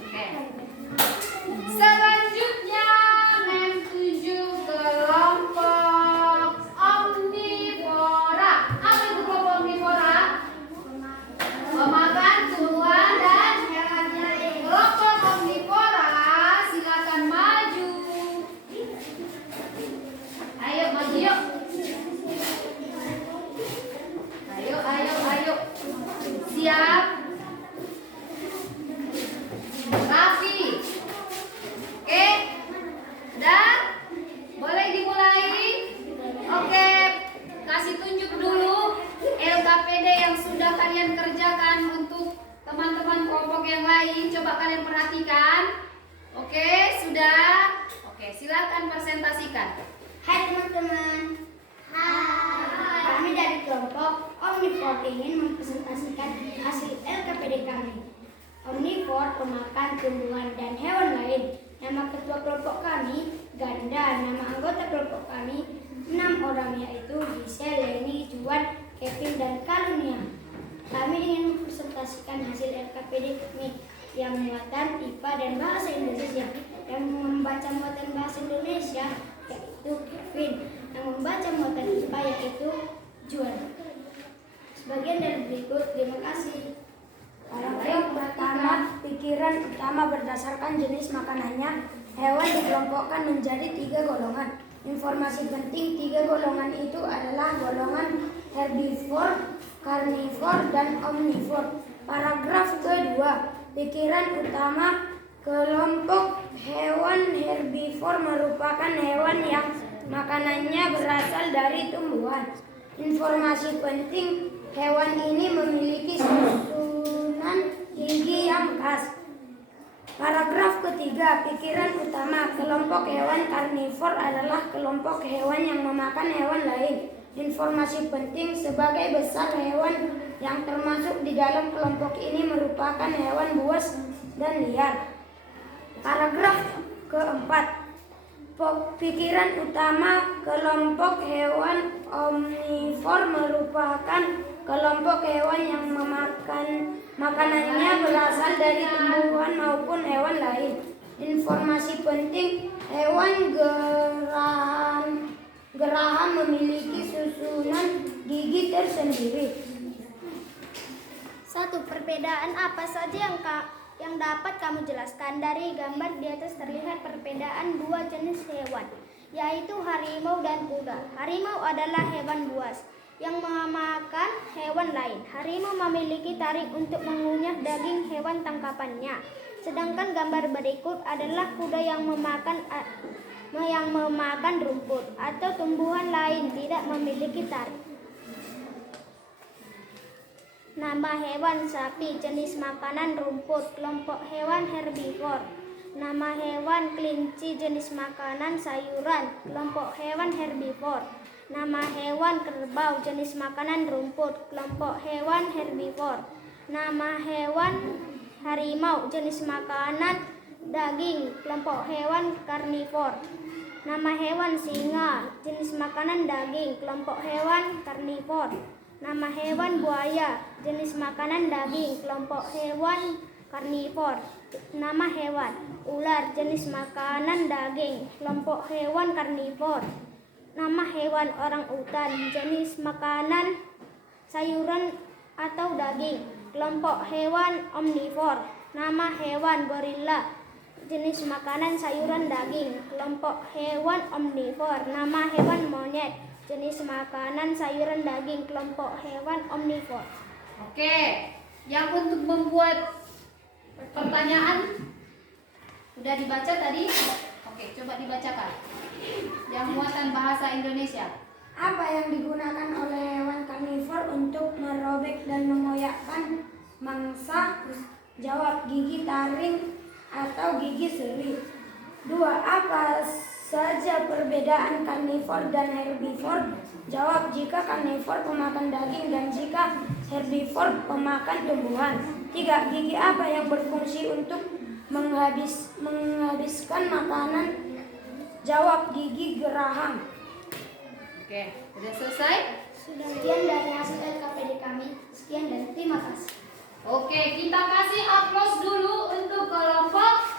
Oke. Selanjutnya Men tuju kelompok omnivora. Apa itu kelompok omnivora? Pemakan tumbuhan dan hewan lain. Kelompok omnivora, silakan maju. Ayo maju yuk. Ayo. Siap. Rafi. Oke. Udah? Boleh dimulai? Oke. Kasih tunjuk dulu LKPD yang sudah kalian kerjakan untuk teman-teman kelompok yang lain. Coba kalian perhatikan. Oke, sudah. Oke, silakan presentasikan. Hai teman-teman. Hai. Kami dari kelompok Omnivor ingin mempresentasikan hasil LKPD kami. Omnivor pemakan tumbuhan dan hewan lain. Nama ketua kelompok kami Ganda. Nama anggota kelompok kami 6 orang, yaitu Giselle, Leni, Juan, Kevin, dan Kalunia. Kami ingin mempresentasikan hasil LKPD kami yang muatan IPA dan Bahasa Indonesia. Yang membaca muatan Bahasa Indonesia yaitu Kevin. Yang membaca muatan IPA yaitu Juan. Sebagian dari berikut, terima kasih. Paragraf pertama, pikiran utama berdasarkan jenis makanannya. Hewan dikelompokkan menjadi 3 golongan. Informasi penting, 3 golongan itu adalah golongan herbivor, karnivor, dan omnivor. Paragraf kedua, pikiran utama kelompok hewan herbivor merupakan hewan yang makanannya berasal dari tumbuhan. Informasi penting, hewan ini memiliki susunan gigi yang khas. Paragraf ketiga, pikiran utama kelompok hewan karnivor adalah kelompok hewan yang memakan hewan lain. Informasi penting, sebagai besar hewan yang termasuk di dalam kelompok ini merupakan hewan buas dan liar. Paragraf keempat, pikiran utama kelompok hewan omnivor merupakan kelompok hewan yang makanannya berasal dari tumbuhan maupun hewan lain. Informasi penting, hewan geraham memiliki susunan gigi tersendiri. 1. Perbedaan apa saja yang dapat kamu jelaskan? Dari gambar di atas terlihat perbedaan 2 jenis hewan, yaitu harimau dan kuda. Harimau adalah hewan buas yang memakan hewan lain. Harimau memiliki taring untuk mengunyah daging hewan tangkapannya. Sedangkan gambar berikut adalah kuda yang memakan rumput atau tumbuhan lain, tidak memiliki taring. Nama hewan sapi, jenis makanan rumput, kelompok hewan herbivor. Nama hewan kelinci jenis makanan sayuran, kelompok hewan herbivor. Nama hewan kerbau jenis makanan rumput, kelompok hewan herbivor. Nama hewan harimau jenis makanan daging, kelompok hewan karnivor. Nama hewan singa jenis makanan daging, kelompok hewan karnivor. Nama hewan buaya jenis makanan daging, kelompok hewan karnivor. Nama hewan ular jenis makanan daging, kelompok hewan karnivor. Nama hewan orang utan jenis makanan sayuran atau daging, kelompok hewan omnivor. Nama hewan gorila jenis makanan sayuran daging, kelompok hewan omnivor. Nama hewan monyet jenis makanan sayuran daging, kelompok hewan omnivor. Oke, yang untuk membuat pertanyaan udah dibaca tadi? Oke, coba dibacakan. Yang muatan bahasa Indonesia. Apa yang digunakan oleh hewan karnivor untuk merobek dan mengoyakkan mangsa? Jawab, gigi taring atau gigi seri. 2. Apa saja perbedaan karnivor dan herbivor? Jawab, jika karnivor pemakan daging dan jika herbivor pemakan tumbuhan. 3. Gigi apa yang berfungsi untuk menghabiskan makanan? Jawab, gigi geraham. Oke, udah selesai? Sekian dari hasil LKPD kami. Sekian dan terima kasih. Oke, kita kasih aplaus dulu untuk kelompok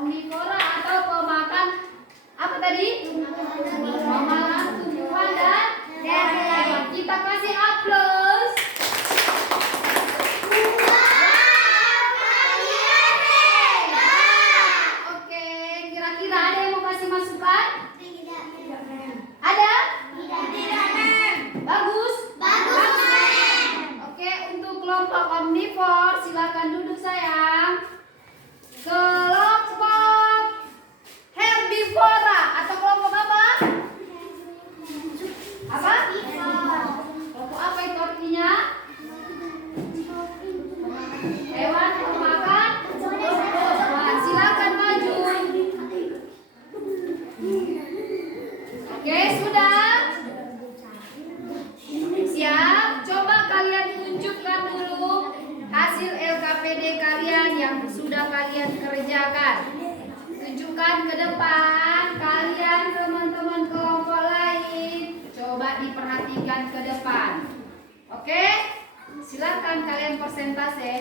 omnivora atau pemakan apa tadi? Pemakan tumbuhan dan hewan. Kita kasih aplaus. Oke, kira-kira ada yang mau kasih masukan? Ada? Bagus? Oke, untuk kelompok omnivor silakan duduk sayang. Kelompok herbivora atau kelompok apa? Apa? Kelompok apa itu artinya? Hewan pemakan tumbuhan. Silakan maju. Oke, sudah? Siap? Coba kalian tunjukkan dulu hasil LKPD kalian yang sudah kalian kerjakan. Tunjukkan ke depan. Kalian teman-teman kelompok lain, coba diperhatikan ke depan. Oke? Silakan kalian persentase.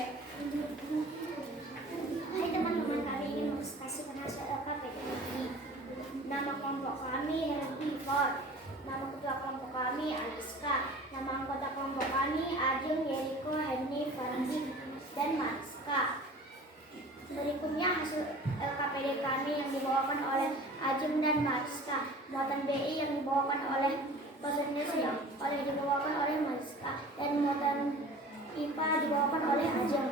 Hai teman-teman, kami ingin mengekspresikan hasil LKPD kami. Nama kelompok kami herbivor. Nama ketua kelompok kami Aliska. Nama anggota kelompok kami Ajeng, Yeriko, Henny, Farzi, dan Mariska. Berikutnya hasil LKPD kami yang dibawakan oleh Ajeng dan Mariska. Muatan BI yang dibawakan oleh bahasa Indonesia dibawakan oleh Mariska, dan muatan IPA dibawakan oleh Ajeng.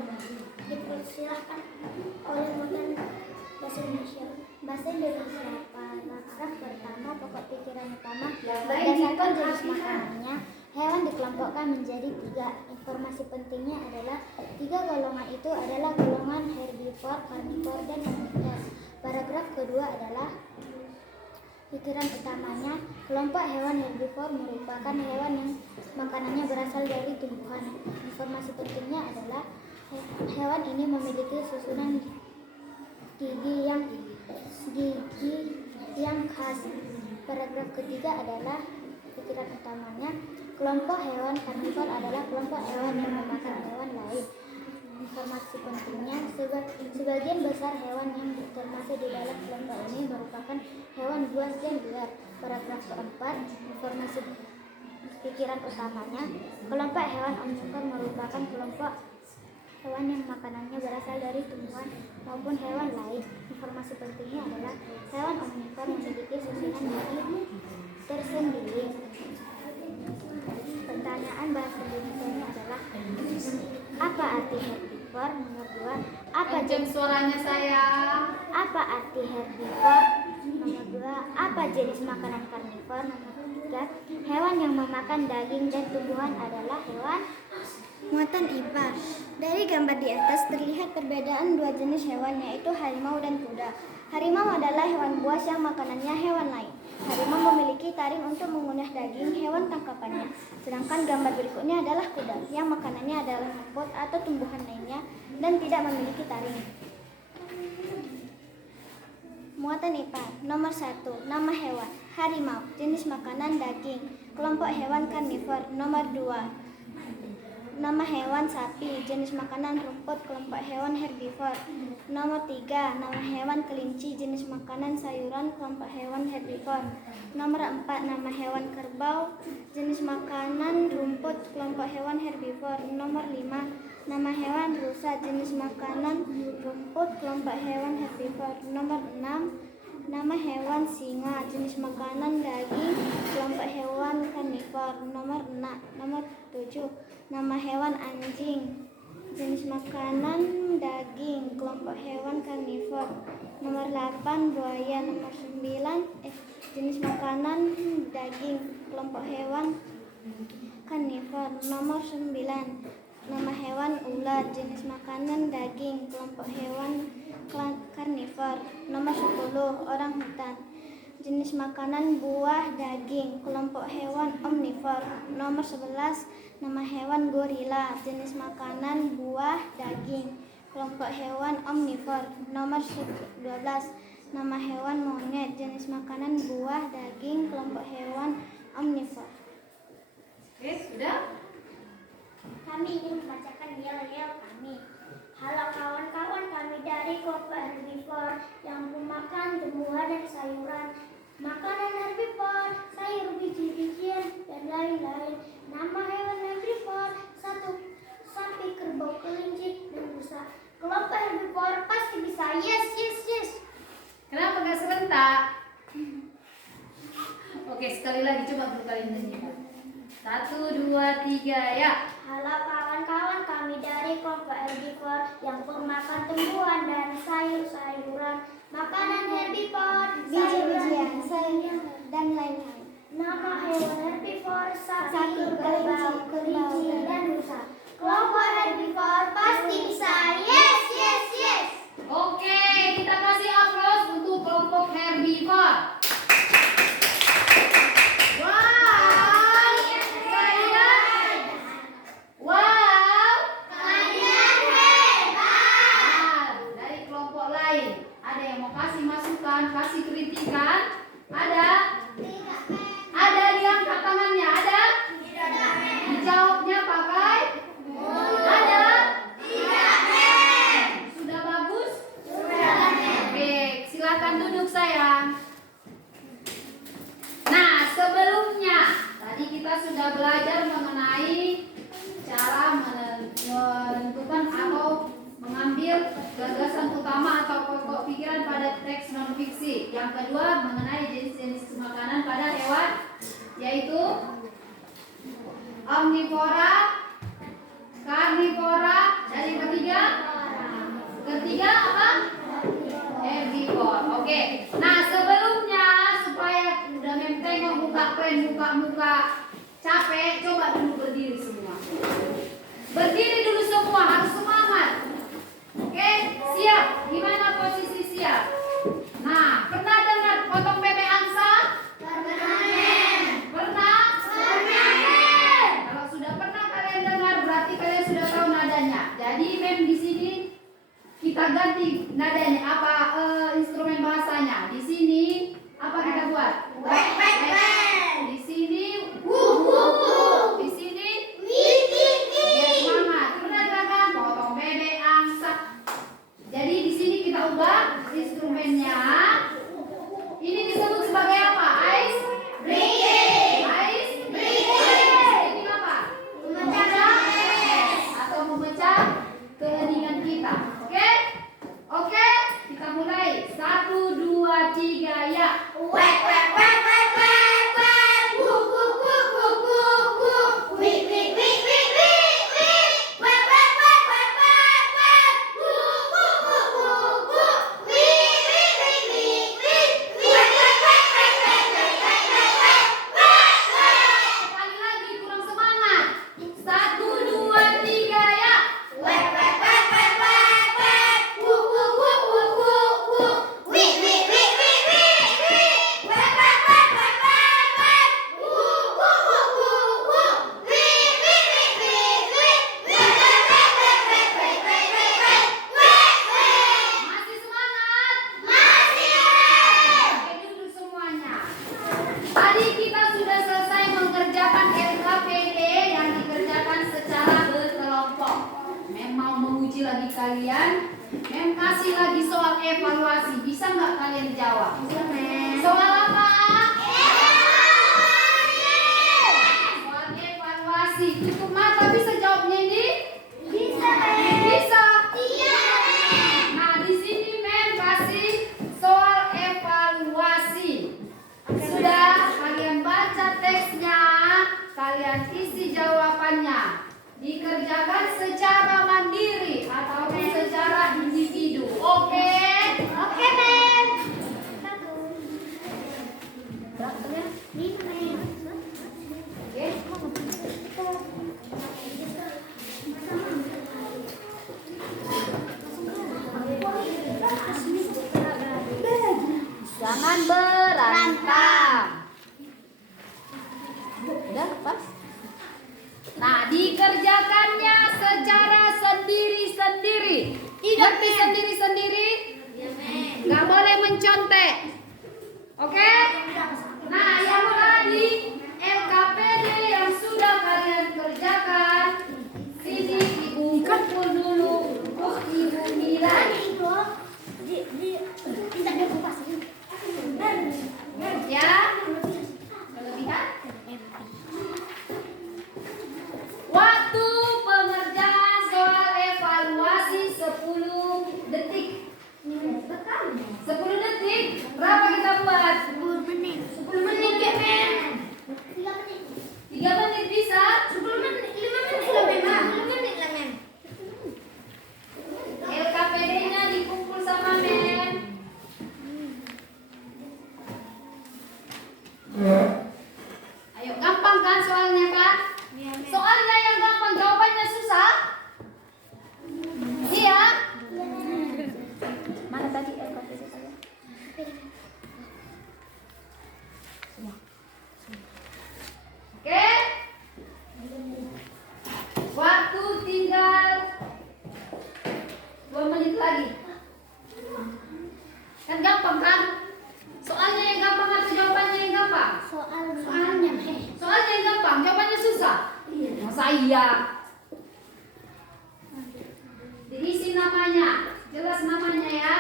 Dipersilahkan oleh muatan bahasa Indonesia. Bahasa Indonesia, paragraf pertama, pokok pikiran utama. Berdasarkan jenis makanannya, hewan dikelompokkan menjadi 3. Informasi pentingnya adalah 3 golongan itu adalah golongan herbivor, karnivor, dan omnivor. Paragraf kedua adalah pikiran utamanya. Kelompok hewan herbivor merupakan hewan yang makanannya berasal dari tumbuhan. Informasi pentingnya adalah hewan ini memiliki susunan gigi yang khas. Paragraf ketiga adalah pikiran utamanya. Kelompok hewan karnivor adalah kelompok hewan yang memakan hewan lain. Informasi pentingnya, sebagian besar hewan yang termasuk di dalam kelompok ini merupakan hewan buas dan liar. Paragraf keempat, informasi pikiran utamanya. Kelompok hewan omnivor merupakan kelompok hewan yang makanannya berasal dari tumbuhan maupun hewan lain. Informasi pentingnya adalah hewan omnivor memiliki susunan gigi tersendiri. Pertanyaan bahasa Indonesia adalah apa arti herbivor? Nomor 2, apa Kenceng suaranya sayang. apa arti herbivor? Nomor 2, apa jenis makanan karnivor? Nomor 3, hewan yang memakan daging dan tumbuhan adalah hewan Muatan IPA. Dari gambar di atas terlihat perbedaan dua jenis hewan, yaitu harimau dan kuda. Harimau adalah hewan buas yang makanannya hewan lain. Harimau memiliki taring untuk mengunyah daging hewan tangkapannya. Sedangkan gambar berikutnya adalah kuda, yang makanannya adalah rumput atau tumbuhan lainnya dan tidak memiliki taring. Muatan IPA. Nomor 1. Nama hewan. Harimau. Jenis makanan daging. Kelompok hewan karnivor. Nomor 2. Nama hewan sapi, jenis makanan rumput, kelompok hewan herbivor. Nomor 3. Nama hewan kelinci, jenis makanan sayuran, kelompok hewan herbivor. Nomor 4. Nama hewan kerbau, jenis makanan rumput, kelompok hewan herbivor. Nomor 5. Nama hewan rusa, jenis makanan rumput, kelompok hewan herbivor. Nomor 6. Nama hewan singa, jenis makanan daging, kelompok hewan karnivor. Nomor 7. Nama hewan anjing, jenis makanan daging, kelompok hewan karnivor. Nomor 8. Buaya. Nomor 9. Jenis makanan daging, kelompok hewan karnivor. Nomor 9. Nama hewan ular, jenis makanan daging, kelompok hewan karnivor. Nomor 10. Orang hutan, jenis makanan buah daging, kelompok hewan omnivor. Nomor 11. Nama hewan gorila, jenis makanan buah daging, kelompok hewan omnivor. Nomor 12. Nama hewan monyet, jenis makanan buah daging, kelompok hewan omnivor. Oke, sudah? Kami ingin membacakan yel-yel kami. Halo kawan-kawan, kami dari kelompok herbivor yang memakan tumbuhan dan sayuran. Makanan herbivor, sayur, biji-bijian, dan lain-lain. Nama hewan herbivor: 1. Sapi, kerbau, kelinci, dan rusa. Kelompok herbivor pasti bisa. Yes, yes, yes. Kenapa nggak serentak? Oke, sekali lagi coba berkali nyanyikan. 1, 2, 3, ya. Halo kawan-kawan, kami dari kelompok herbivor yang pemakan tumbuhan dan sayur-sayuran. Makanan herbivor, Biji-bijian, sayur, dan lain-lain. nama hewan herbivor: sapi, Sapi, kerbau, kelinci, kelinci, dan rusa. Kelompok herbivor pasti bisa. Yes, yes, yes. Oke, kita kasih aplaus untuk kelompok herbivor. Kalian hebat. Dari kelompok lain, ada yang mau kasih masukan, kasih kritikan? Ada? Ada diangkat tangannya, ada? Dijawabnya pakai? Ada? Sudah bagus? Oke, silakan duduk sayang. Nah, sebelumnya tadi kita sudah belajar mengenai cara menentukan atau mengambil gagasan utama atau pokok pikiran pada teks non fiksi. Yang kedua mengenai jenis-jenis makanan pada hewan, yaitu omnivora, karnivora, dan yang ketiga apa? Herbivor. Oke. Nah, sebelumnya supaya udah tengok muka keren, muka capek, coba dulu berdiri semua. Berdiri dulu semua, harus semangat. Oke, siap. Gimana posisi siap? Nah, pernah dengar potong bebek angsa? Pernah? Kalau sudah pernah kalian dengar, berarti kalian sudah tahu nadanya. Jadi mem di sini kita ganti nadanya, apa instrumen bahasanya. Di sini apa kita buat? Di sini di sini biar semangat. Pernah dengar potong bebek angsa? Jadi di sini kita ubah instrumennya. Ini disebut sebagai apa? Ice breaking. Ini apa? Memecah atau memecah keheningan kita. Oke, kita mulai. 1, 2, 3, ya. Wek, wek, wek, wek, wek. uji lagi kalian. Mem kasih lagi soal evaluasi. Bisa nggak kalian jawab? Bisa, Mem. Soal apa? Soal evaluasi. Tutup mata bisa jawabnya ini? Bisa, Mem. Bisa. Iya, Mem. Nah, di sini Mem kasih soal evaluasi. Sudah kalian baca teksnya, kalian isi jawabannya. Dikerjakan secara mandiri ataupun secara individu. Oke? Oke, Mem. Berapa ya? Ini, Mem. Oke. Jangan berantem. Udah pas. Nah, dikerjakannya secara sendiri-sendiri. Ngerti sendiri-sendiri? Nggak boleh mencontek. Oke? Nah, yang tadi LKPD yang sudah kalian kerjakan, sini ibu kumpul dulu untuk ibu nilai. Ya, kelebihan. Waktu pengerjaan soal evaluasi 10 detik. 10 detik. Berapa kita buat? 10 menit. 10 menit ya, Men? 3 menit. 3 menit bisa? 10 menit. 5 menit lah, Mem. 10 menit lah, Mem. LKPD-nya dikumpul sama Men. Ayo, gampang kan soalnya kan? Soalnya yang gampang, jawabannya susah. Iya. Mana tadi LKPD saya? Oke. Waktu tinggal 2 menit lagi. Kan gampang kan? Soalnya yang gampang atau jawabannya yang gampang? Soalnya, Mem. Soalnya yang gampang, jawabannya susah. Masa iya? Diisi namanya, jelas namanya ya.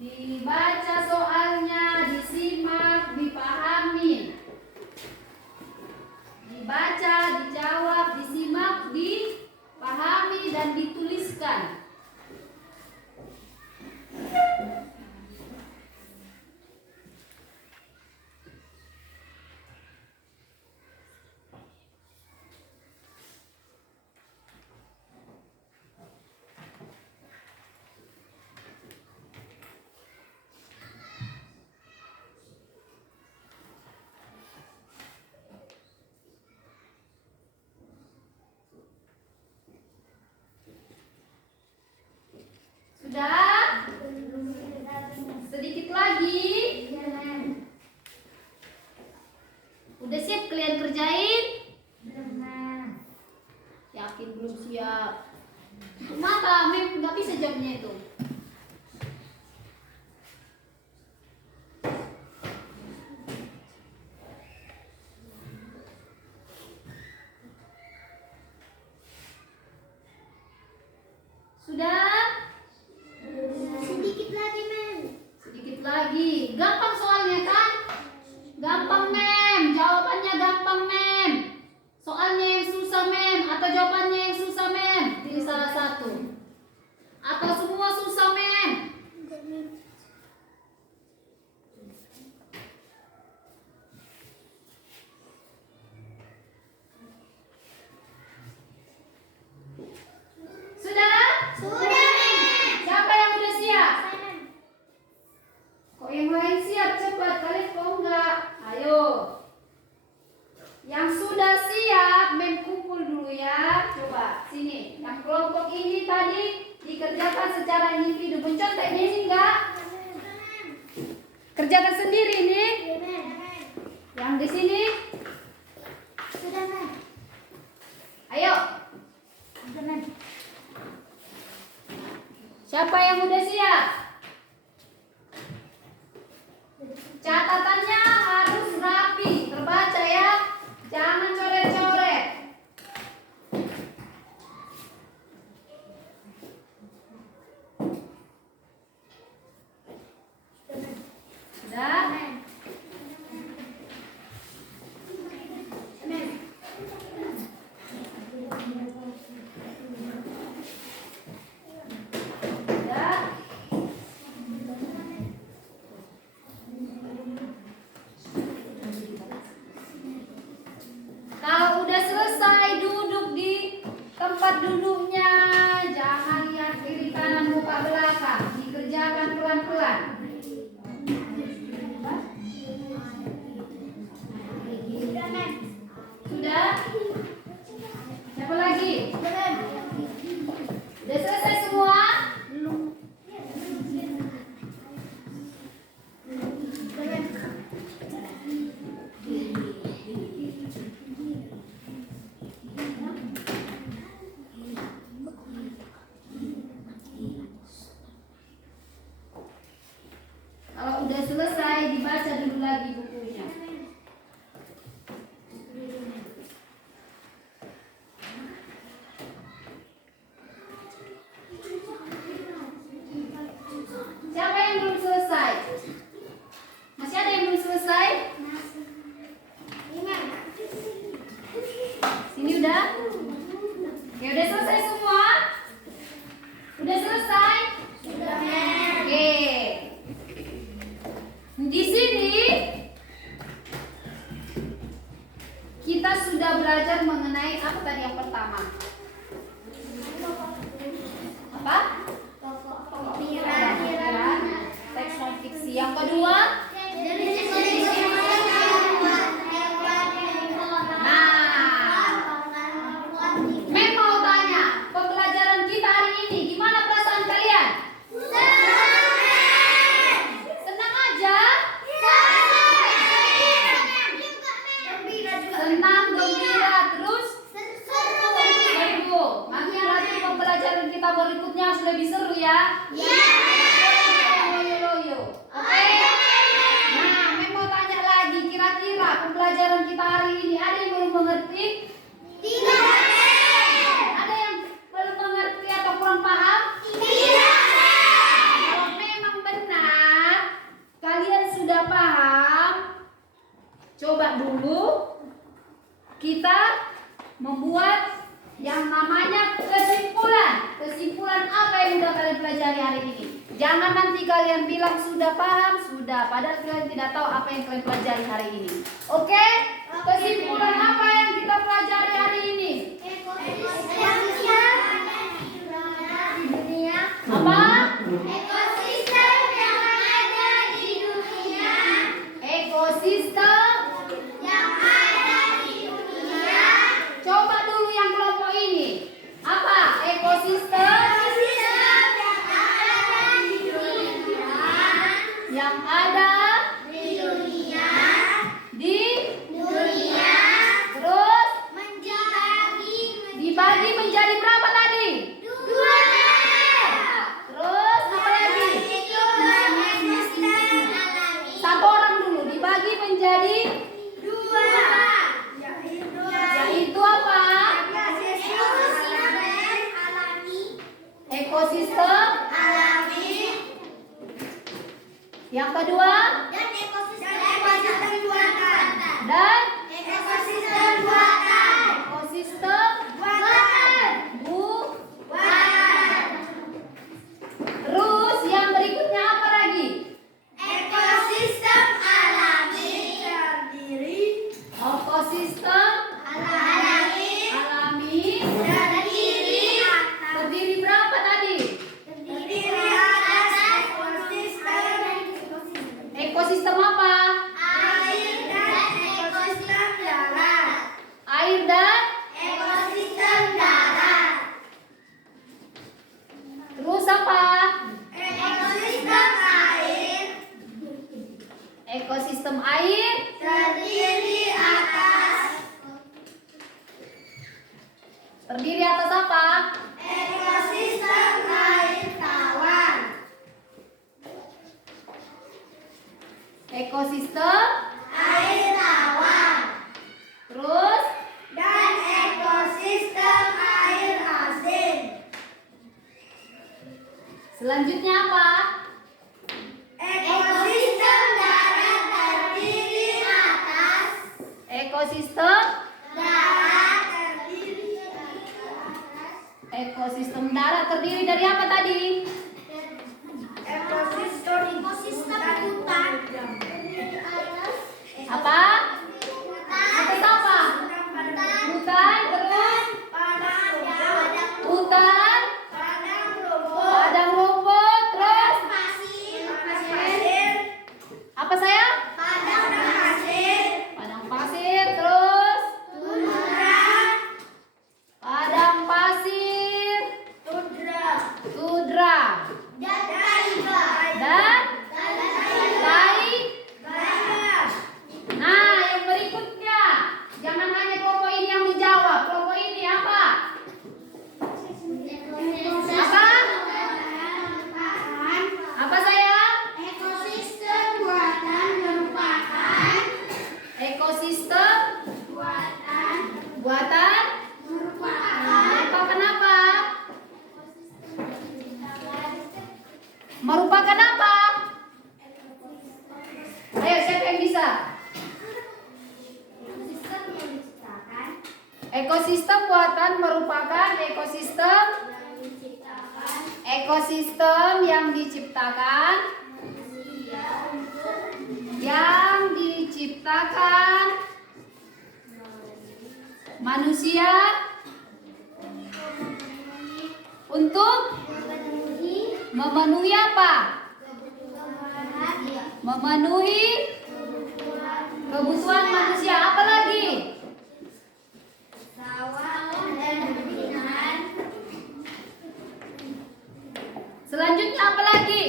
Dibaca soalnya, disimak, dipahami. Dibaca, dijawab, disimak, dipahami, dan dituliskan. Sudah? Sedikit lagi. Udah siap kalian kerjain? Yakin belum siap? Mata, Mem nggak bisa jawabnya itu. Sudah? Sedikit lagi, Mem. Sedikit lagi. Gampang soalnya kan? Gampang, Mem. Jawabannya gampang, Mem. Soalnya yang susah, Mem. Atau jawabannya yang susah, Mem. Pilih salah satu. Atau semua susah, Mem. Sudah? Sudah, Mem. Siapa yang udah siap? Saya, Mem. Kok yang lain siap? Cepat, kalian kok enggak? Ayo. Yang sudah siap, Mem kumpul dulu ya. Coba, sini. Yang kelompok ini tadi dikerjakan secara individu. Menconteknya ini enggak? Kerjakan sendiri ini. Iya, Mem. Yang di sini. Sudah, Mem. Ayo. Sudah, Mem. Siapa yang udah siap? Catatannya harus rapi, terbaca ya. Jangan coret-coret. Sudah? Sudah? Kalau udah selesai duduk di tempat duduknya, jangan lihat kiri kanan muka belakang, dikerjakan pelan-pelan. Sudah? Siapa lagi? Udah selesai semua? Kalau udah selesai, dibaca dulu lagi bukunya. Siapa yang belum selesai? Masih ada yang belum selesai? Sini udah? Ya udah selesai semua? Udah selesai? Oke. Di sini kita sudah belajar mengenai apa tadi yang pertama? Apa? Pikiran, teks non fiksi. Yang kedua? Mem mau tanya, pembelajaran kita hari ini gimana perasaan kalian? Senang aja? Senang, gembira, terus seru. Nanti berarti pembelajaran kita berikutnya harus lebih seru ya? Loyo. Oke? Nah, Mem mau tanya lagi, kira-kira pembelajaran kita hari ini ada yang belum mengerti? Ada yang belum mengerti atau kurang paham? Kalau memang benar kalian sudah paham, coba dulu kita membuat yang namanya kesimpulan. Kesimpulan apa yang sudah kalian pelajari hari ini? Jangan nanti kalian bilang sudah paham, sudah, padahal kalian tidak tahu apa yang kalian pelajari hari ini. Oke? Kesimpulan apa yang kita pelajari hari ini? Apa? Ekosistem yang ada di dunia. Ekosistem. Coba dulu yang kelompok ini. Apa? Ekosistem yang ada di terus dibagi menjadi berapa tadi? Terus apa lagi? Satu orang dulu dibagi menjadi yaitu apa? Ekosistem. Yang kedua dan ekosistem terus yang berikutnya apa lagi? Ekosistem alami terdiri berapa tadi? Ekosistem apa? Air dan terus apa? Ekosistem air terdiri atas apa? ekosistem air tawar, terus dan ekosistem air asin. selanjutnya apa? Ekosistem darat terdiri atas, Ekosistem darat terdiri atas, ekosistem darat terdiri dari apa tadi? ekosistem hutan terdiri atas, Apa? Atas apa? Hutan, terus hutan, padang rumput, terus apa saya? Padang pasir, terus padang pasir, tundra, dan tai. Nah, yang berikutnya, jangan hanya kelompok ini yang menjawab. Kelompok ini apa? Apa? Apa saya? Ekosistem buatan merupakan Ekosistem buatan merupakan apa? Merupakan apa? Ayo, siapa yang bisa? Ekosistem buatan merupakan ekosistem yang diciptakan manusia untuk memenuhi apa? Memenuhi kebutuhan manusia. Apa lagi? Selanjutnya apa lagi?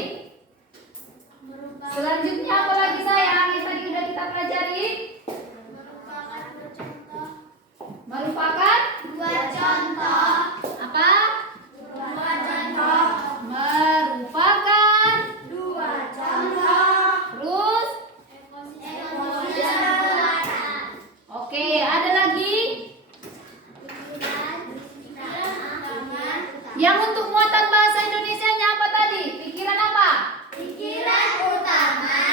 Selanjutnya apa lagi sayang? Yang tadi udah kita pelajari. Merupakan dua contoh. apa? Dua contoh. Merupakan Dua contoh. terus. Ekosistem buatan. Oke, ada lagi? Yang untuk muatan bahasa Indonesianya apa tadi? Pikiran apa? Pikiran utama.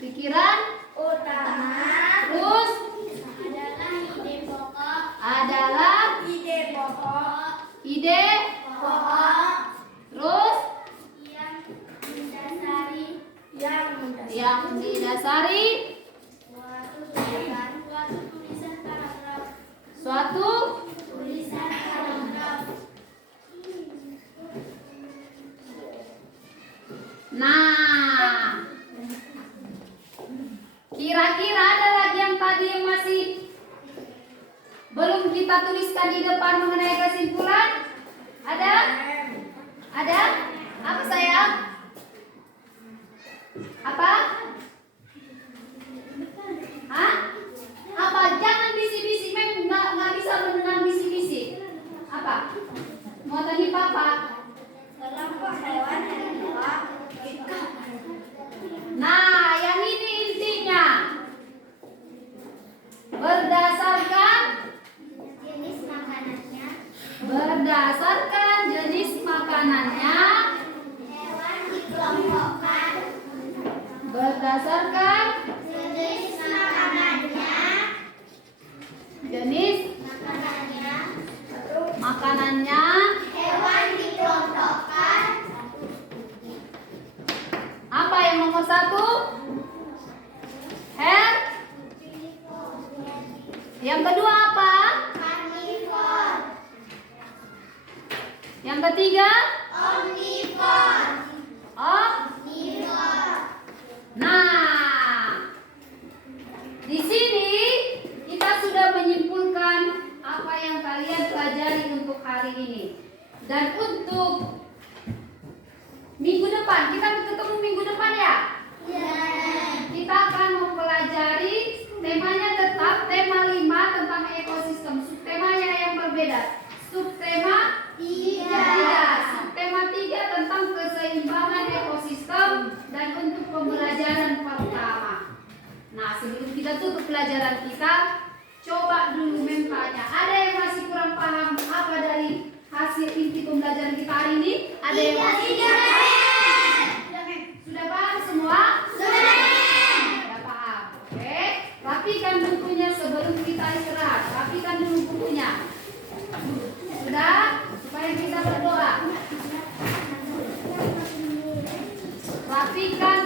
Pikiran Utama terus adalah adalah ide pokok. ide Pokok terus yang mendasari suatu tulisan paragraf. Nah, kira-kira ada lagi yang tadi yang masih belum kita tuliskan di depan mengenai kesimpulan? Ada? Ada? Apa sayang? Apa? Hah? Apa? Jangan bisik-bisik, nggak bisa mendengar bisik-bisik. Apa? Mau tanya papa? Kelompok hewan yang dua. Nah, yang ini intinya. Berdasarkan Jenis makanannya. Berdasarkan jenis makanannya, Hewan dikelompokkan. berdasarkan Jenis makanannya. jenis makanannya, Hewan dikelompokkan. apa yang nomor satu? Yang kedua apa? Karnivor. Yang ketiga? Omnivor. Omnivor. Nah, di sini kita sudah menyimpulkan apa yang kalian pelajari untuk hari ini. Dan untuk minggu depan, kita ketemu minggu depan ya? Kita akan mempelajari temanya tetap tema 5 tentang ekosistem. Subtemanya yang berbeda. Subtema 3. Subtema 3 tentang keseimbangan ekosistem dan untuk pembelajaran pembelajaran kita. Coba dulu mempelajari. Ada yang masih kurang paham apa dari hasil inti pembelajaran kita hari ini? Ada yang masih? Sudah paham semua? Sudah paham. Oke. Rapikan bukunya sebelum kita istirahat. Rapikan dulu bukunya. Sudah? Supaya kita berdoa. Rapikan